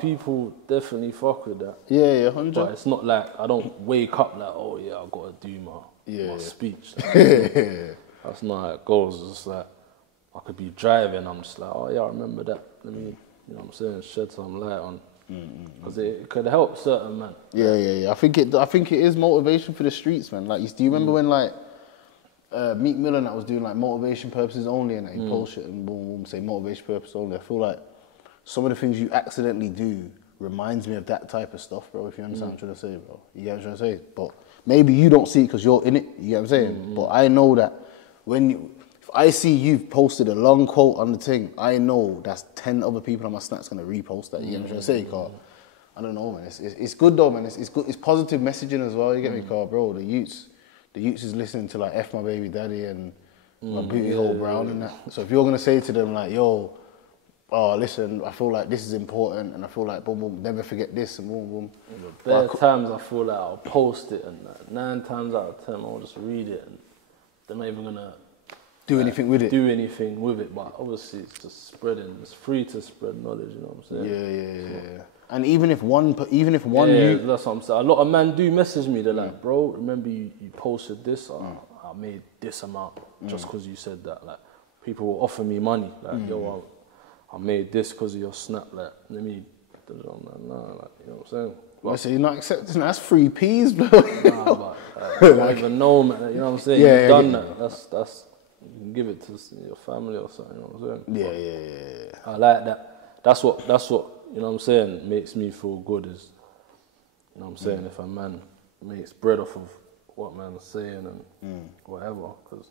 People definitely fuck with that. Yeah, 100. But it's not like I don't wake up like, oh yeah, I gotta do my speech. That's not how it goes. It's just like I could be driving, I'm just like, oh yeah, I remember that. Let me, you know what I'm saying, shed some light on Because it could help certain man. Yeah. I think it is motivation for the streets, man. Like, do you remember when like Meek Mill and that was doing like motivation purposes only, and he post it and boom, boom, say motivation purpose only. I feel like some of the things you accidentally do reminds me of that type of stuff, bro. If you understand what I'm trying to say, bro. You get what I'm trying to say? But maybe you don't see it because you're in it. You get what I'm saying? But I know that if I see you've posted a long quote on the thing, I know that's 10 other people on my Snap's gonna repost that. You get what I'm trying to say? Cause I don't know, man. It's good though, man. It's good. It's positive messaging as well. You get me, car, bro. The youths is listening to like F My Baby Daddy and my Booty Hole Brown and that. So if you're gonna say to them like, yo, oh listen, I feel like this is important, and I feel like boom boom, never forget this and boom boom. Bare times I feel like I'll post it, and 9 times out of 10 I'll just read it, and they're not even gonna do anything with it. But obviously it's just spreading. It's free to spread knowledge. You know what I'm saying? Yeah. And even if one that's what I'm saying. A lot of men do message me. They're like, bro, remember you posted this? I made this amount just because you said that. Like, people will offer me money. Like, yo, I made this because of your Snap. Like, let me, like, you know what I'm saying? But, so you're not accepting? That's free peas, bro. Nah, but I don't even know, man. You know what I'm saying? You've done that. That's you can give it to your family or something. You know what I'm saying? Yeah. I like that. That's what you know what I'm saying, makes me feel good is, you know what I'm saying, if a man makes bread off of what man's saying and whatever, because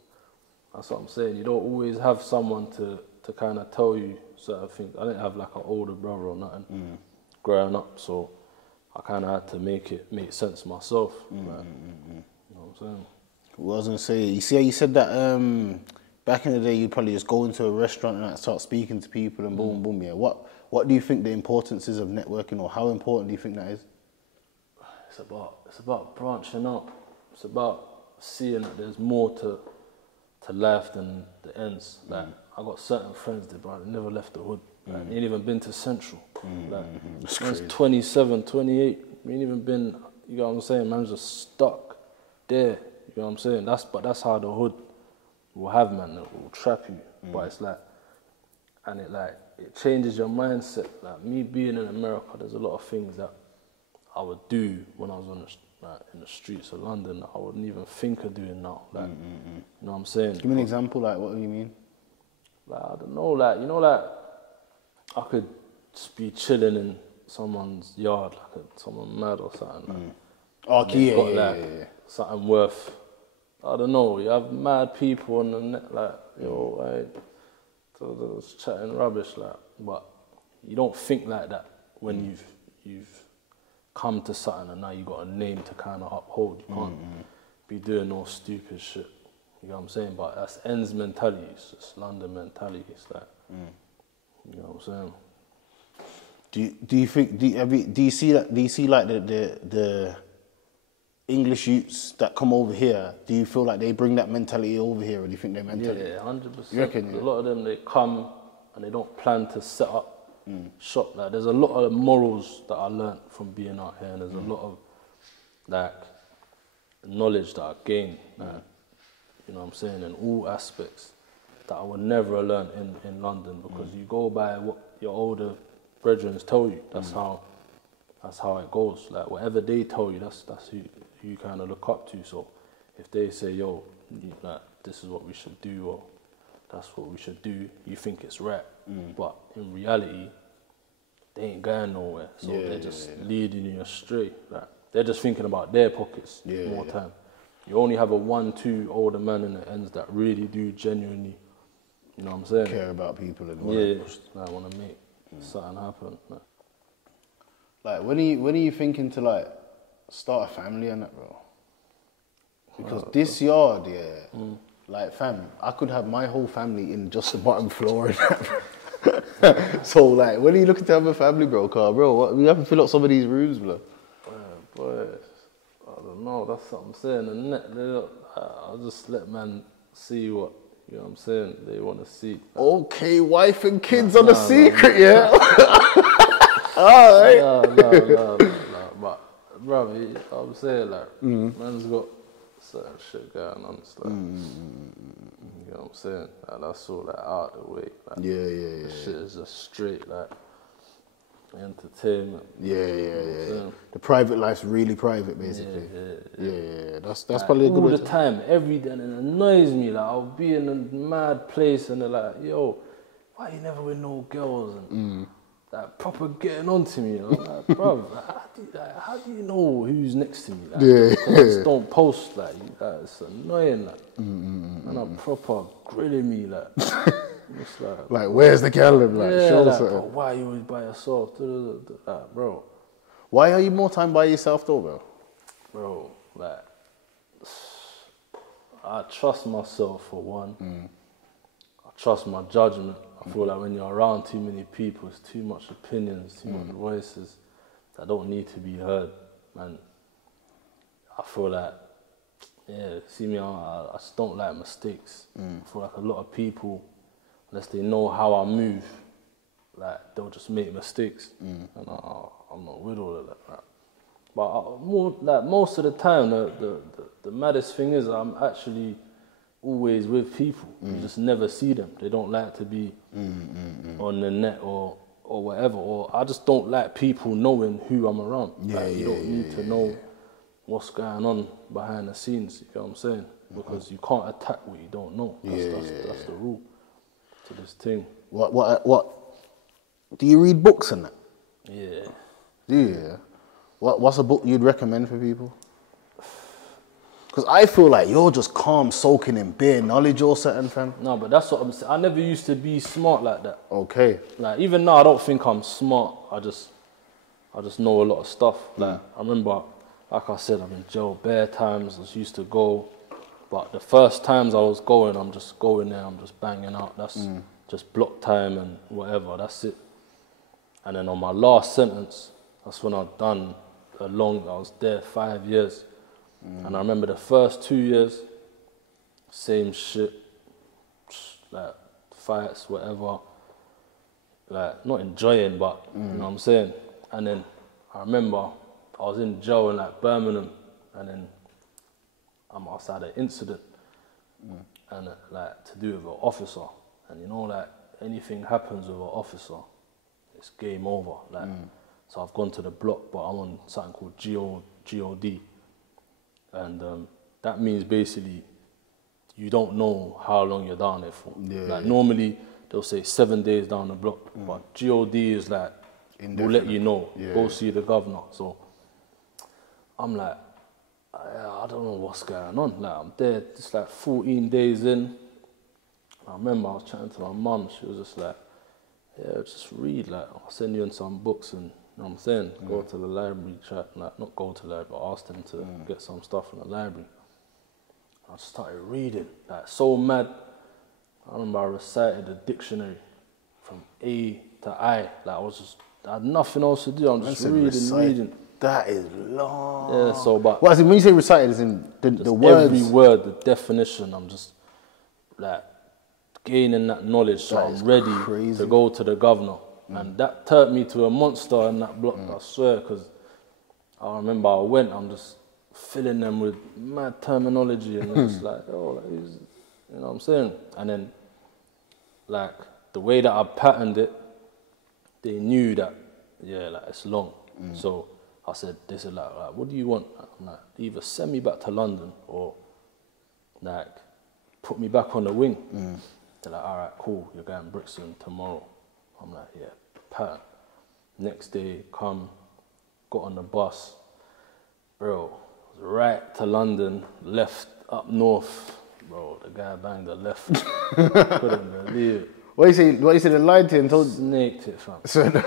that's what I'm saying. You don't always have someone to kind of tell you certain things. I didn't have like an older brother or nothing growing up, so I kind of had to make sense myself. Like, you know what I'm saying? What I was going to say, you see how you said that back in the day you'd probably just go into a restaurant and start speaking to people and boom, boom, yeah. What do you think the importance is of networking, or how important do you think that is? It's about branching out. It's about seeing that there's more to life than the ends. Like, I got certain friends that, bro, they never left the hood. Like, they ain't even been to Central. Like, man's 27, 28, we ain't even been, you know what I'm saying, man's just stuck there. You know what I'm saying? That's how the hood will have, man. It will trap you. But it's like, and it changes your mindset. Like, me being in America, there's a lot of things that I would do when I was in the streets of London that I wouldn't even think of doing now. Like, you know what I'm saying? Give me an example, like, what do you mean? Like, I don't know, like, you know, like, I could just be chilling in someone's yard, like someone mad or something. Like, yeah. Something worth, I don't know, you have mad people on the net, like, yo, so it's chatting rubbish, like, but you don't think like that when you've come to something and now you got a name to kind of uphold. You can't be doing no stupid shit. You know what I'm saying? But that's ends mentality. It's just London mentality. It's like, you know what I'm saying? Do you think do you see like the English youths that come over here? Do you feel like they bring that mentality over here, or do you think their mentality? Yeah, 100%. You reckon? Yeah? A lot of them, they come and they don't plan to set up shop. Like, there's a lot of morals that I learned from being out here, and there's a lot of like knowledge that I gained. Like, you know what I'm saying, in all aspects that I would never learn in London, because you go by what your older brethren tell you. That's how it goes. Like, whatever they tell you, that's who you kind of look up to. So if they say, yo, like, this is what we should do, or that's what we should do, you think it's right. But in reality, they ain't going nowhere. So they're just leading you astray. Like, they're just thinking about their pockets more time. You only have a 1-2 older man in the ends that really do genuinely, you know what I'm saying? Care about people and I want to make something happen. Like, when are you thinking to like start a family and that, bro? Because this yard, like, fam, I could have my whole family in just the bottom floor and that. So like, when are you looking to have a family, bro? We have to fill up some of these rooms, bro. Boy, I don't know, that's what I'm saying. I'll just let man see what, you know what I'm saying, they want to see. Okay, wife and kids on the secret, yeah? All right. No. But, bro, I'm saying, like, man's got certain shit going on. It's like, you know what I'm saying? Like, that's all, like, out of the way. Like, Yeah. Shit is just straight, like, entertainment. Yeah. The private life's really private, basically. Yeah. That's like, probably a good all way the time, every day, and it annoys me. Like I'll be in a mad place, and they're like, "Yo, why you never with no girls?" And like proper getting on to me. You know? Like, bro, how do you know who's next to me? Like, I just don't post. Like it's annoying. Like, and I'm proper grilling me. Like, it's like, where's the girl? Like, show like, something. bro, why are you always by yourself? Like, bro. Why are you more time by yourself though, bro? Bro, like, I trust myself for one. I trust my judgment. I feel like when you're around too many people, it's too much opinions, too much voices that don't need to be heard. And I feel like, see me, I just don't like mistakes. I feel like a lot of people, unless they know how I move, like they'll just make mistakes. And I'm not with all of that. Like. But more like most of the time, the maddest thing is I'm actually always with people. You just never see them. They don't like to be on the net or whatever. Or I just don't like people knowing who I'm around. You don't need to know what's going on behind the scenes. You know what I'm saying? Because you can't attack what you don't know. That's the rule to this thing. What? Do you read books and that? Yeah. Do you? Yeah. What's a book you'd recommend for people? Because I feel like you're just calm, soaking in bare knowledge or something, fam. No, but that's what I'm saying. I never used to be smart like that. Okay. Like, even now, I don't think I'm smart. I just know a lot of stuff. Like, I remember, like I said, I'm in jail bare times. I just used to go. But the first times I was going, I'm just going there, I'm just banging out. That's just block time and whatever, that's it. And then on my last sentence, that's when I was there 5 years. And I remember the first 2 years, same shit, like fights, whatever, like not enjoying, but you know what I'm saying? And then I remember I was in jail in like Birmingham, and then I'm outside an incident, and like to do with an officer. And you know, like anything happens with an officer, it's game over. Like, so I've gone to the block, but I'm on something called GOD. And that means basically you don't know how long you're down there for. Normally they'll say 7 days down the block, but GOD is like, we'll let you know, go see the governor. So I'm like, I don't know what's going on. Like, I'm there, it's like 14 days in. I remember I was chatting to my mum, she was just like, yeah, just read, like, I'll send you in some books and, you know what I'm saying, go to the library, like, not go to the library, but ask them to get some stuff from the library. I just started reading, like, so mad. I remember I recited the dictionary from A to I, like, I had nothing else to do, I'm just reading. That is long. Yeah, so, but... What, as in, when you say recite, as in the words? Every word, the definition, I'm just, like, gaining that knowledge, so I'm ready to go to the governor. And that turned me to a monster in that block, I swear, because I remember I went, I'm just filling them with mad terminology, and it's like, oh, like, you know what I'm saying? And then, like, the way that I patterned it, they knew that, yeah, like, it's long. So I said, they said, like, what do you want? I'm like, either send me back to London or, like, put me back on the wing. They're like, all right, cool, you're going Brixton tomorrow. I'm like, yeah, pattern. Next day, got on the bus. Bro, right to London, left up north. Bro, the guy banged the left. Couldn't believe it. What you say, they lied to you and told... Snaked it, fam.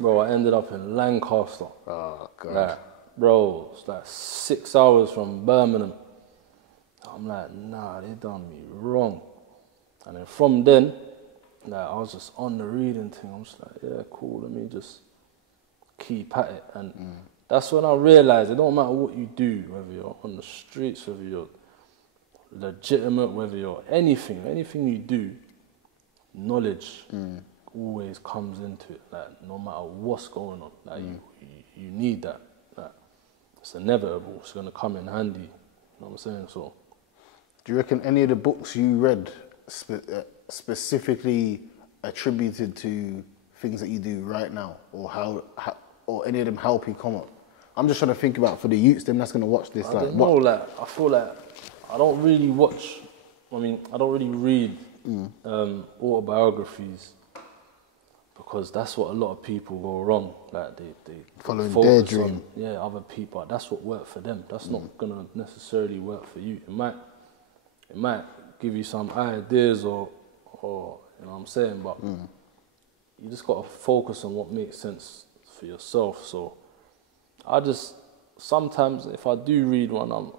Bro, I ended up in Lancaster. Oh, God. Like, bro, it's like 6 hours from Birmingham. I'm like, nah, they done me wrong. And then from then, like, I was just on the reading thing. I'm just like, yeah, cool, let me just keep at it. And that's when I realized it don't matter what you do, whether you're on the streets, whether you're legitimate, whether you're anything you do, knowledge always comes into it. Like, no matter what's going on, like, you need that. Like, it's inevitable. It's gonna come in handy. You know what I'm saying? So, do you reckon any of the books you read specifically attributed to things that you do right now, or how or any of them help you come up? I'm just trying to think about for the youths, them that's gonna watch this. I don't know, like, I feel like I don't really watch. I mean, I don't really read autobiographies because that's what a lot of people go wrong. Like they Following focus their on other people. That's what worked for them. That's not gonna necessarily work for you. It might give you some ideas or you know what I'm saying, but you just gotta focus on what makes sense for yourself. So I just sometimes if I do read one,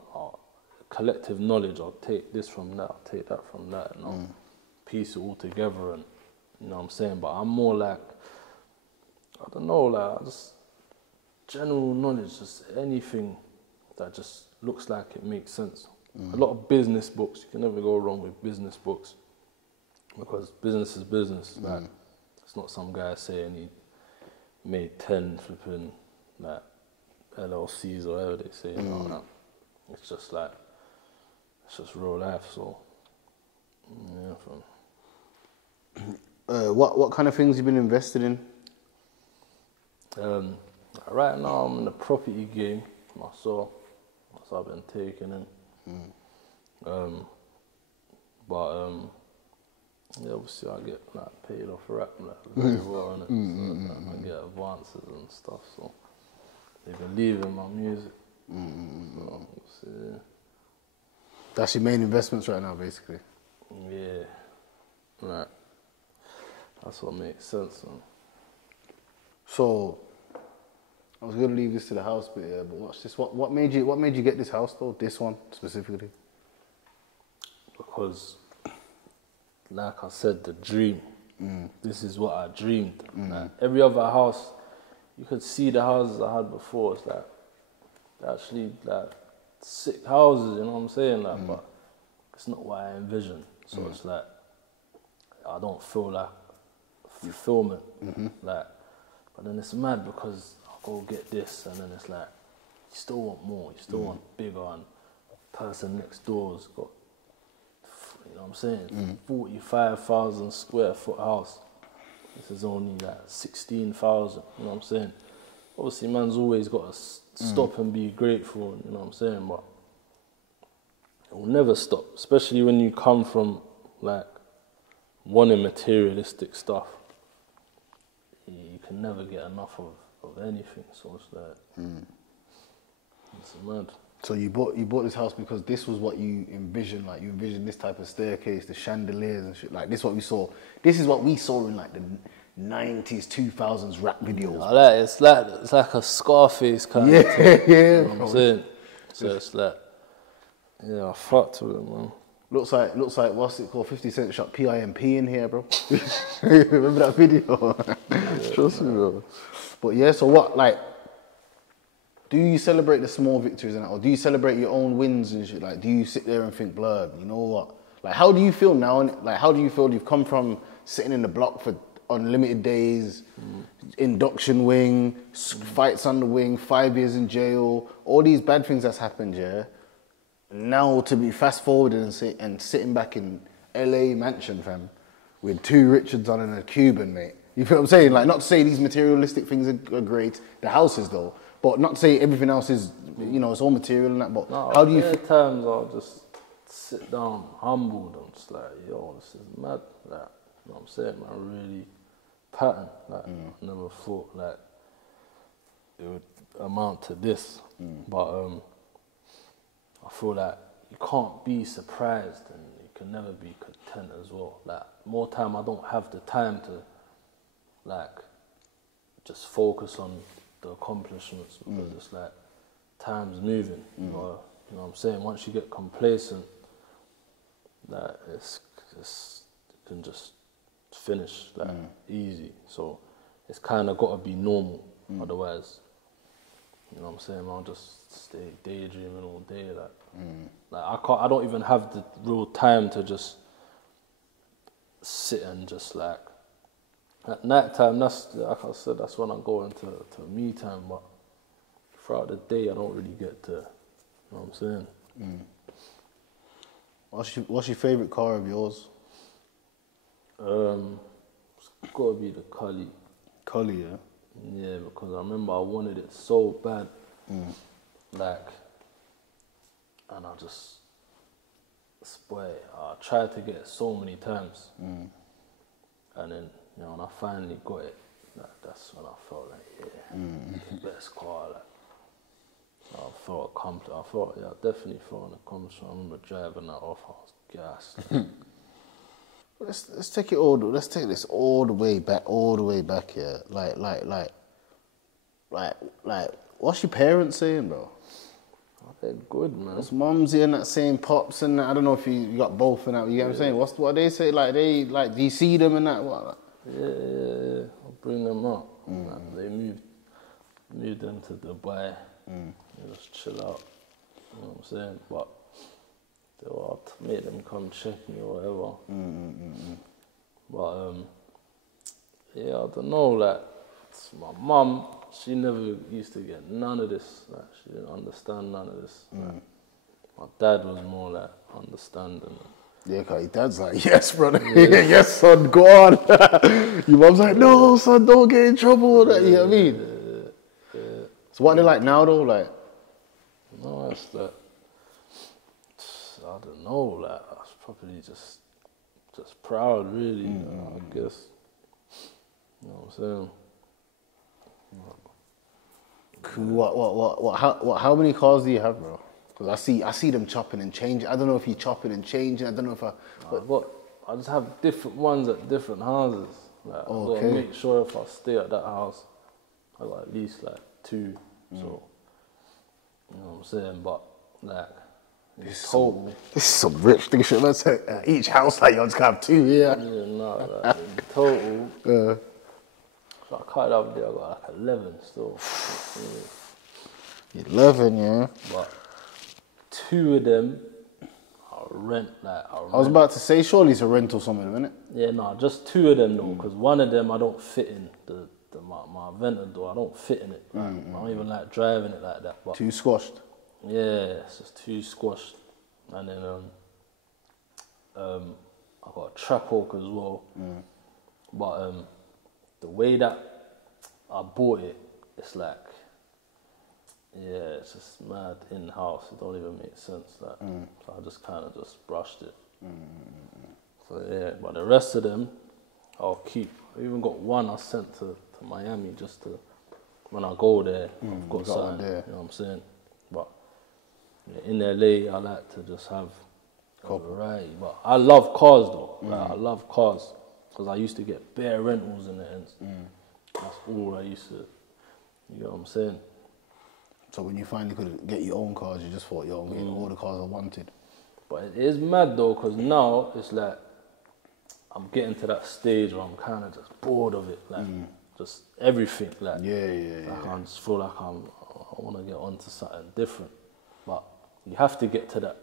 collective knowledge. I'll take this from that, I'll take that from that, and I'll piece it all together, and you know what I'm saying. But I'm more like, I don't know, like just general knowledge, just anything that just looks like it makes sense. A lot of business books, you can never go wrong with business books because business is business. Like it's not some guy saying he made 10 flipping like LLCs or whatever they say. No. It's just like, it's just real life. So yeah. What kind of things you been invested in? Right now I'm in the property game myself. That's what I've been taking in. Yeah, obviously I get like paid off rap like very well, innit? So, I get advances and stuff, so they believe in my music. So, yeah. That's your main investments right now, basically. Yeah, right. That's what makes sense. Man. So, I was gonna leave this to the house bit here, but watch this. What made you get this house though? This one specifically? Because, like I said, the dream. This is what I dreamed. Like, every other house, you could see the houses I had before. It's like actually like sick houses, you know what I'm saying? Like, but it's not what I envisioned. So it's like I don't feel like fulfillment. Like, but then it's mad because I'll go get this, and then it's like you still want more. You still want bigger, and the person next door's got, you know what I'm saying, 45,000 square foot house. This is only like 16,000. You know what I'm saying? Obviously, man's always got to stop and be grateful. You know what I'm saying? But it will never stop, especially when you come from like wanting materialistic stuff. You can never get enough of anything. So it's like it's mad. So you bought this house because this was what you envisioned, like you envisioned this type of staircase, the chandeliers and shit. Like this is what we saw. This is what we saw in like the 90s, 2000s rap videos. I like it. It's like a Scarface kind of thing. Yeah, You know what I'm saying? So it's like, yeah, I fucked with it, man. Looks like what's it called? 50 Cent shot PIMP in here, bro. Remember that video? Trust me, bro. But yeah, so what, like, do you celebrate the small victories and that, or do you celebrate your own wins and shit? Like, do you sit there and think, blurb, you know what? Like, how do you feel now? Like, how do you feel you've come from sitting in the block for unlimited days, induction wing, fights on the wing, 5 years in jail, all these bad things that's happened, yeah? Now to be fast forwarded and sitting back in LA mansion, fam, with 2 Richards on and a Cuban, mate. You feel what I'm saying? Like, not to say these materialistic things are great, the houses though, but not to say everything else is, you know, it's all material and that, but No, how do you feel? Times I'll just sit down, humbled, and just like, yo, this is mad. Like, you know what I'm saying? Man, really pattern. Like, I never thought like it would amount to this, but I feel like you can't be surprised and you can never be content as well. Like, more time I don't have the time to like just focus on the accomplishments because it's like time's moving. You know what I'm saying? Once you get complacent, like it can just finish like easy. So it's kind of got to be normal, otherwise, you know what I'm saying? I'll just stay daydreaming all day. Like I don't even have the real time to just sit and just like. At night time, that's, like I said, that's when I go into me time, but throughout the day, I don't really get to, you know what I'm saying? What's your favourite car of yours? It's got to be the Cully. Collie, yeah. Yeah, because I remember I wanted it so bad. Like, and I just, boy, I tried to get it so many times. And then, you know, when I finally got it, like, that's when I felt like, yeah, the best car. Like, I felt accomplished. I definitely felt accomplished. I remember driving that off, I was gassed. Let's take it all. Let's take this all the way back here. Like, what's your parents saying, bro? Oh, they're good, man. What's mumsy and that saying, pops and that? I don't know if you got both and that. You get what I'm saying? What they say? Like, do you see them and that? What? Yeah. I'll bring them up. Like, they moved them to Dubai. They just chill out. You know what I'm saying? But they will make them come check me or whatever. But yeah, I don't know. Like, my mum, she never used to get none of this. Like, she didn't understand none of this. Like, my dad was more like understanding. Yeah, cause your dad's like, yes, brother, yes, son, go on. Your mum's like, no, son, don't get in trouble. You know what I mean? So what are they like now, though? Like, no, it's like, I don't know. Like, I was probably just proud, really. I guess. You know what I'm saying? Cool. How many cars do you have, bro? Because I see them chopping and changing. I don't know if you're chopping and changing. I don't know if I just have different ones at different houses. Like, I've got to make sure if I stay at that house, I got at least like 2. So, you know what I'm saying? But like, this is some rich thing. Shit, let's say each house like you just have 2. Yeah. Yeah, no, like in total. So I cut it up there. I got like 11 still. 11, yeah. But 2 of them, I rent. I was about to say, surely it's a rental something, isn't it? Yeah, no, just 2 of them though, because one of them I don't fit in my Aventador. I don't fit in it. Like, I don't even like driving it like that. But too squashed. Yeah, it's just too squashed. And then I got a track hawk as well. But the way that I bought it, it's like, yeah, it's just mad in house. It don't even make sense. Like, so I just kind of just brushed it. So yeah, but the rest of them, I'll keep. I even got one I sent to Miami just to, when I go there, I've got something there. You know what I'm saying? But yeah, in LA, I like to just have a variety. But I love cars though. Like, I love cars because I used to get bare rentals in the ends. That's all I used to. You know what I'm saying? So when you finally could get your own cars, you just thought, yo, I'm getting all the cars I wanted. But it is mad though, because now it's like I'm getting to that stage where I'm kind of just bored of it, like just everything, like I just feel like I want to get onto something different, but you have to get to that.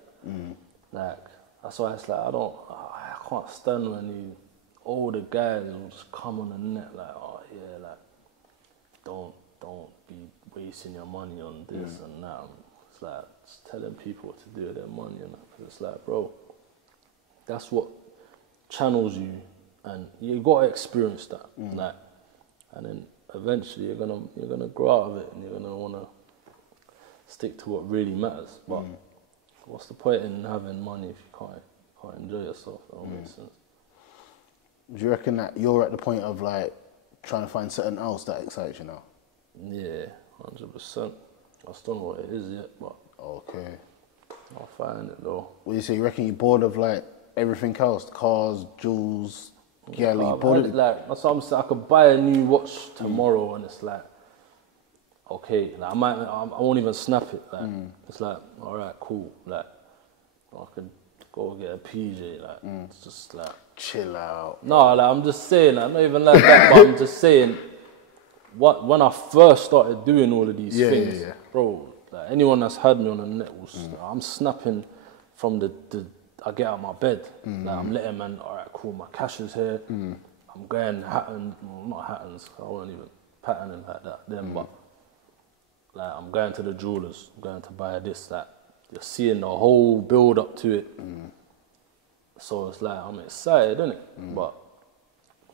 Like that's why it's like I can't stand when you older guys will just come on the net like, oh yeah, like don't be wasting your money on this and that. It's like just telling people what to do with their money and that. Cause it's like, bro, that's what channels you, and you got to experience that. Like, and then eventually you're gonna grow out of it, and you're gonna wanna stick to what really matters. But what's the point in having money if you can't enjoy yourself? That don't make sense. Do you reckon that you're at the point of like trying to find something else that excites you now? Yeah, 100%. I still don't know what it is yet, but okay, I'll find it though. What do you say? You reckon you're bored of like everything else, cars, jewels, galley, bored of like that's what I'm saying. I could buy a new watch tomorrow, and it's like, okay, like I won't even snap it. Like it's like, all right, cool. Like I could go get a PJ. Like it's just like chill out. No, like I'm just saying, like, not even like that, but I'm just saying. When I first started doing all of these things, bro, like anyone that's had me on the net I'm snapping from the I get out of my bed. Like I'm letting man, all right, cool, my cash is here. I'm going not Hattons, I wasn't even patterning like that then, but like I'm going to the jewelers, I'm going to buy this, that. You're seeing the whole build up to it. So it's like I'm excited, innit? But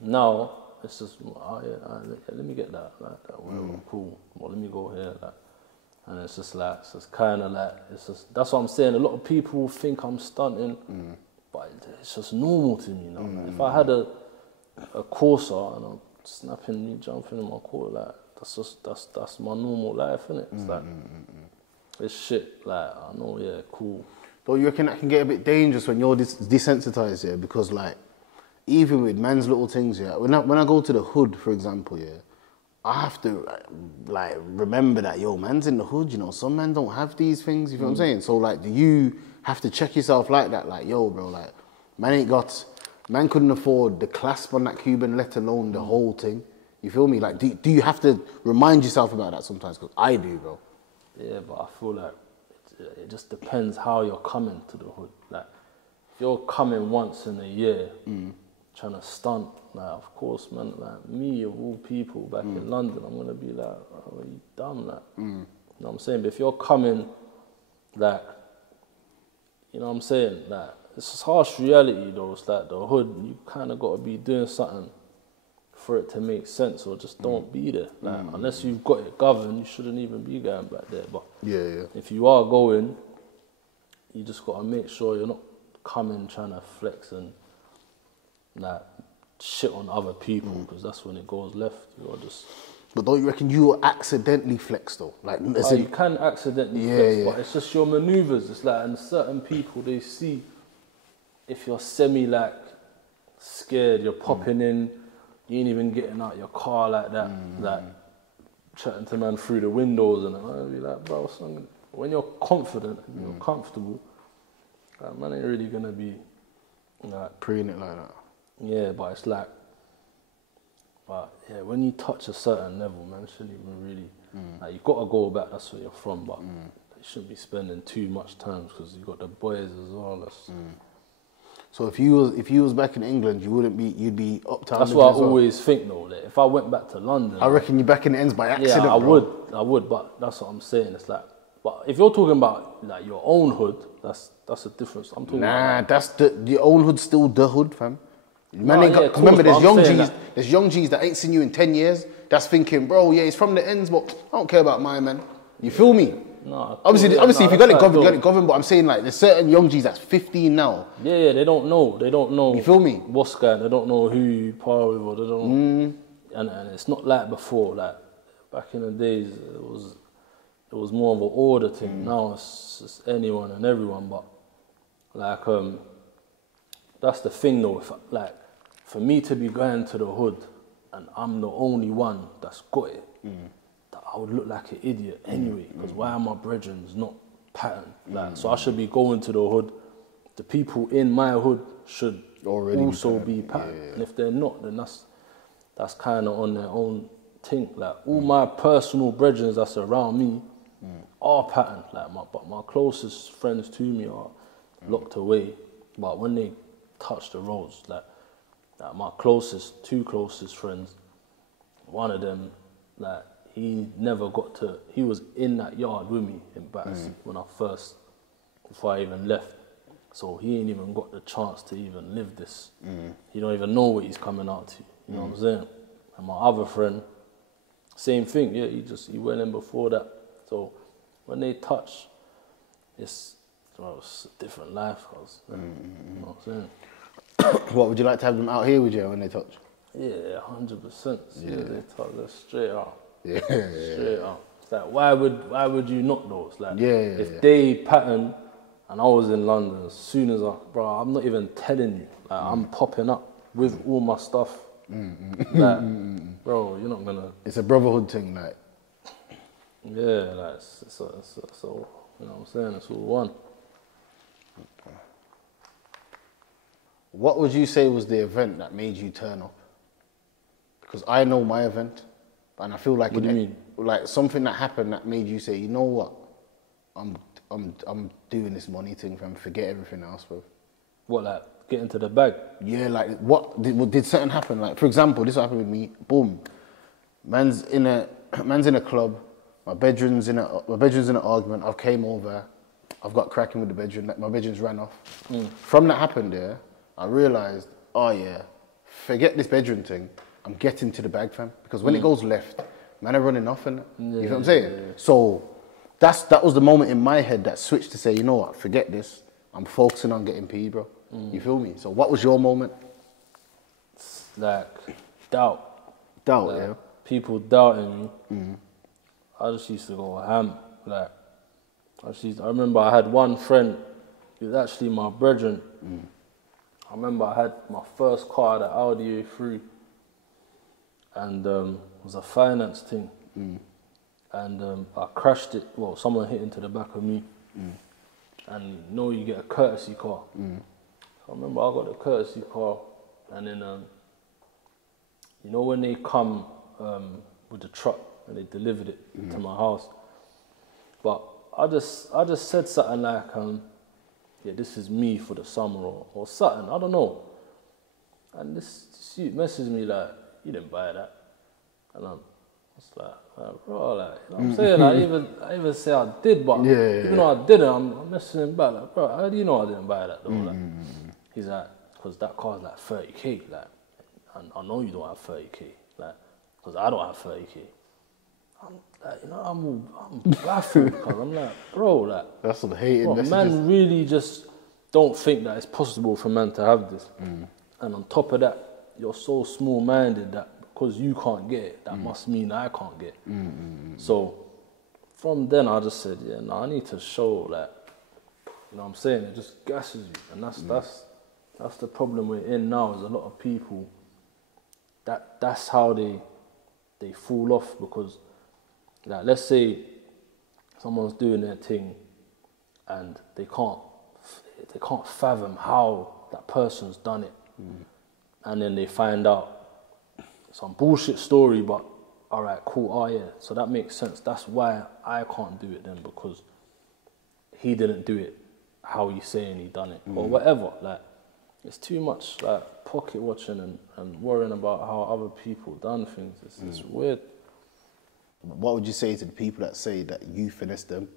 now it's just, oh, yeah, let me get that, like, that whatever, cool. Well, let me go here, like. And it's just like, it's just kind of like, it's just, that's what I'm saying. A lot of people think I'm stunting, but it's just normal to me now. Like, if I had a Corsa and I'm snapping me, jumping in my car, like, that's my normal life, innit? It's like, it's shit, like, I know, yeah, cool. Don't you reckon that can get a bit dangerous when you're desensitized, yeah? Because, like, even with man's little things, yeah, when I go to the hood, for example, yeah, I have to, like, remember that, yo, man's in the hood, you know, some men don't have these things, you feel what I'm saying? So, like, do you have to check yourself like that? Like, yo, bro, like, man couldn't afford the clasp on that Cuban, let alone the whole thing. You feel me? Like, do you have to remind yourself about that sometimes? Because I do, bro. Yeah, but I feel like it just depends how you're coming to the hood. Like, if you're coming once in a year, trying to stunt, like, of course, man, like, me, of all people, back in London, I'm going to be like, oh, are you dumb, like, you know what I'm saying? But if you're coming, like, you know what I'm saying, like, it's just harsh reality, though. It's like the hood, you kind of got to be doing something for it to make sense, or just don't be there. Like, unless you've got it governed, you shouldn't even be going back there. But if you are going, you just got to make sure you're not coming trying to flex and, like, shit on other people, because that's when it goes left. You're just... But don't you reckon you accidentally flex, though? Like, you can accidentally flex, but it's just your manoeuvres. It's like, and certain people, they see if you're like, scared, you're popping in, you ain't even getting out your car like that, like, chatting to man through the windows, and I'll be like, bro, when you're confident and you're comfortable, like, man ain't really gonna be, like... Preying it like that. Yeah, but it's like... But, yeah, when you touch a certain level, man, it shouldn't even really... Like, you've got to go back, that's where you're from, but you shouldn't be spending too much time, because you've got the boys as well, that's... So if you was back in England, you'd be uptown. That's what I always think, though. Like, if I went back to London, I reckon you're back in the ends by accident. Yeah, I bro. would, but that's what I'm saying. It's like, but if you're talking about, like, your own hood, that's a difference. I'm talking about, like, that's your own hood, still the hood, fam. Man, remember, there's young G's that ain't seen you in 10 years. That's thinking, bro, yeah, it's from the ends, but I don't care about my man. You feel me? No, obviously, if you got it covered, you got it covered. But I'm saying, like, there's certain young G's that's 15 now. Yeah, they don't know. They don't know. You feel me? What's going? They don't know who you par with, or they don't. And it's not like before. Like, back in the days, it was more of an order thing. Now it's just anyone and everyone. But, like, that's the thing, though. If, like, for me to be going to the hood and I'm the only one that's got it, I would look like an idiot anyway, because why are my brethren not patterned? Like, so I should be going to the hood. The people in my hood should already also be patterned. And if they're not, then that's kind of on their own thing. Like, all my personal brethren that's around me are patterned. Like, but my closest friends to me are locked away. But when they touch the roads, like my two closest friends, one of them, like, he was in that yard with me in Battersea before I even left. So he ain't even got the chance to even live this. He don't even know what he's coming out to, you know what I'm saying? And my other friend, same thing, yeah, he went in before that. So when they touch, it's a different life, you know what I'm saying? What, would you like to have them out here with you when they touch? Yeah, 100%. Yeah, they touch, they're straight out. Yeah. Straight up. It's like, why would you not though? It's like, if they pattern and I was in London, as soon as I'm not even telling you, like, I'm popping up with all my stuff. Like, bro, you're not gonna... It's a brotherhood thing, like. Yeah, like, it's all, you know what I'm saying? It's all one. Okay. What would you say was the event that made you turn up? Because I know my event. And I feel like what do you mean? Like something that happened that made you say, you know what, I'm doing this money thing, fam. Forget everything else, bro. What, like get into the bag? Yeah, like what did something happen? Like, for example, this happened with me. Boom, man's in a club. My bedroom's in an argument. I've came over. I've got cracking with the bedroom. My bedroom's ran off. From that happened there, I realised, oh yeah, forget this bedroom thing. I'm getting to the bag, fam. Because when it goes left, man are running off and you know what I'm saying? So that was the moment in my head that switched to say, you know what, forget this. I'm focusing on getting P, bro. You feel me? So what was your moment? Like, doubt. Doubt, like, yeah. People doubting me. I just used to go ham. Like, I remember I had one friend, he was actually my brethren. I remember I had my first car, the Audi A3, and it was a finance thing. And I crashed it, well, someone hit into the back of me. And you know you get a courtesy car. So I remember I got a courtesy car, and then, you know when they come with the truck and they delivered it to my house. But I just said something like, yeah, this is me for the summer or something, I don't know. And this dude messaged me like, you didn't buy that. And I was like, bro, like, you know what I'm saying? I didn't even say I did, but even though I didn't, I'm messaging him back like, bro, how do you know I didn't buy that though? Like, he's like, because that car's like 30K, like, I know you don't have 30K, like, because I don't have 30K. I'm like, you know, I'm baffled because I'm like, bro, like, that's some hating messages. Man really just don't think that it's possible for man to have this. And on top of that, you're so small-minded that because you can't get it, that must mean I can't get it. So from then I just said, yeah, no, I need to show, like, you know what I'm saying? It just gasses you, and that's the problem we're in now. Is a lot of people that's how they fall off, because, like, let's say someone's doing their thing and they can't fathom how that person's done it, and then they find out some bullshit story, but all right, cool, oh yeah, so that makes sense. That's why I can't do it then, because he didn't do it how he's saying he done it, or whatever. Like, it's too much like pocket watching and worrying about how other people done things. It's weird. What would you say to the people that say that you finessed them?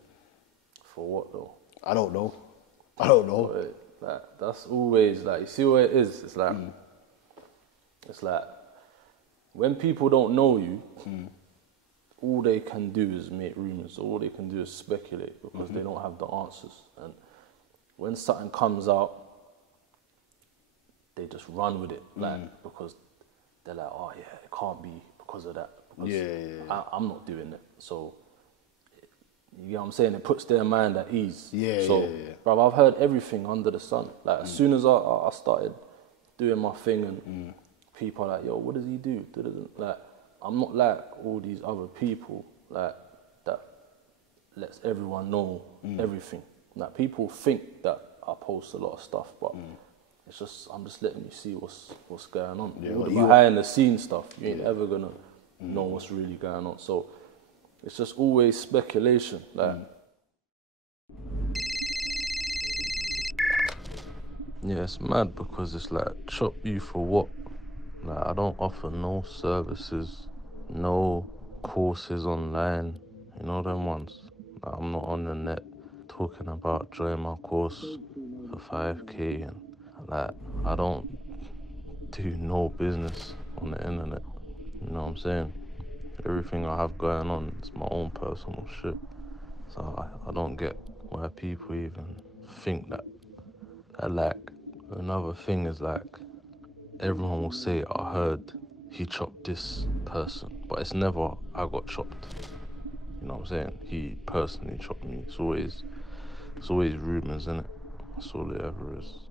For what though? I don't know. Like, that's always, like, you see what it is? It's like, when people don't know you, all they can do is make rumours. All they can do is speculate, because they don't have the answers. And when something comes out, they just run with it, like, because they're like, oh yeah, it can't be because of that. Because I'm not doing it. So, you know what I'm saying? It puts their mind at ease. Bro, I've heard everything under the sun. Like, as soon as I started doing my thing, and people are like, yo, what does he do? Like, I'm not like all these other people, like, that lets everyone know everything. Like, people think that I post a lot of stuff, but it's just, I'm just letting you see what's going on. All the behind the scenes stuff, you ain't ever gonna know what's really going on. So it's just always speculation. Like, yeah, it's mad, because it's like, chop you for what? Like, I don't offer no services, no courses online, you know them ones. Like, I'm not on the net talking about join my course for 5K, and like, I don't do no business on the internet, you know what I'm saying? Everything I have going on is my own personal shit. So I don't get why people even think that. And like, another thing is like, everyone will say, I heard he chopped this person, but it's never I got chopped. You know what I'm saying? He personally chopped me. It's always rumours, innit? That's all it ever is.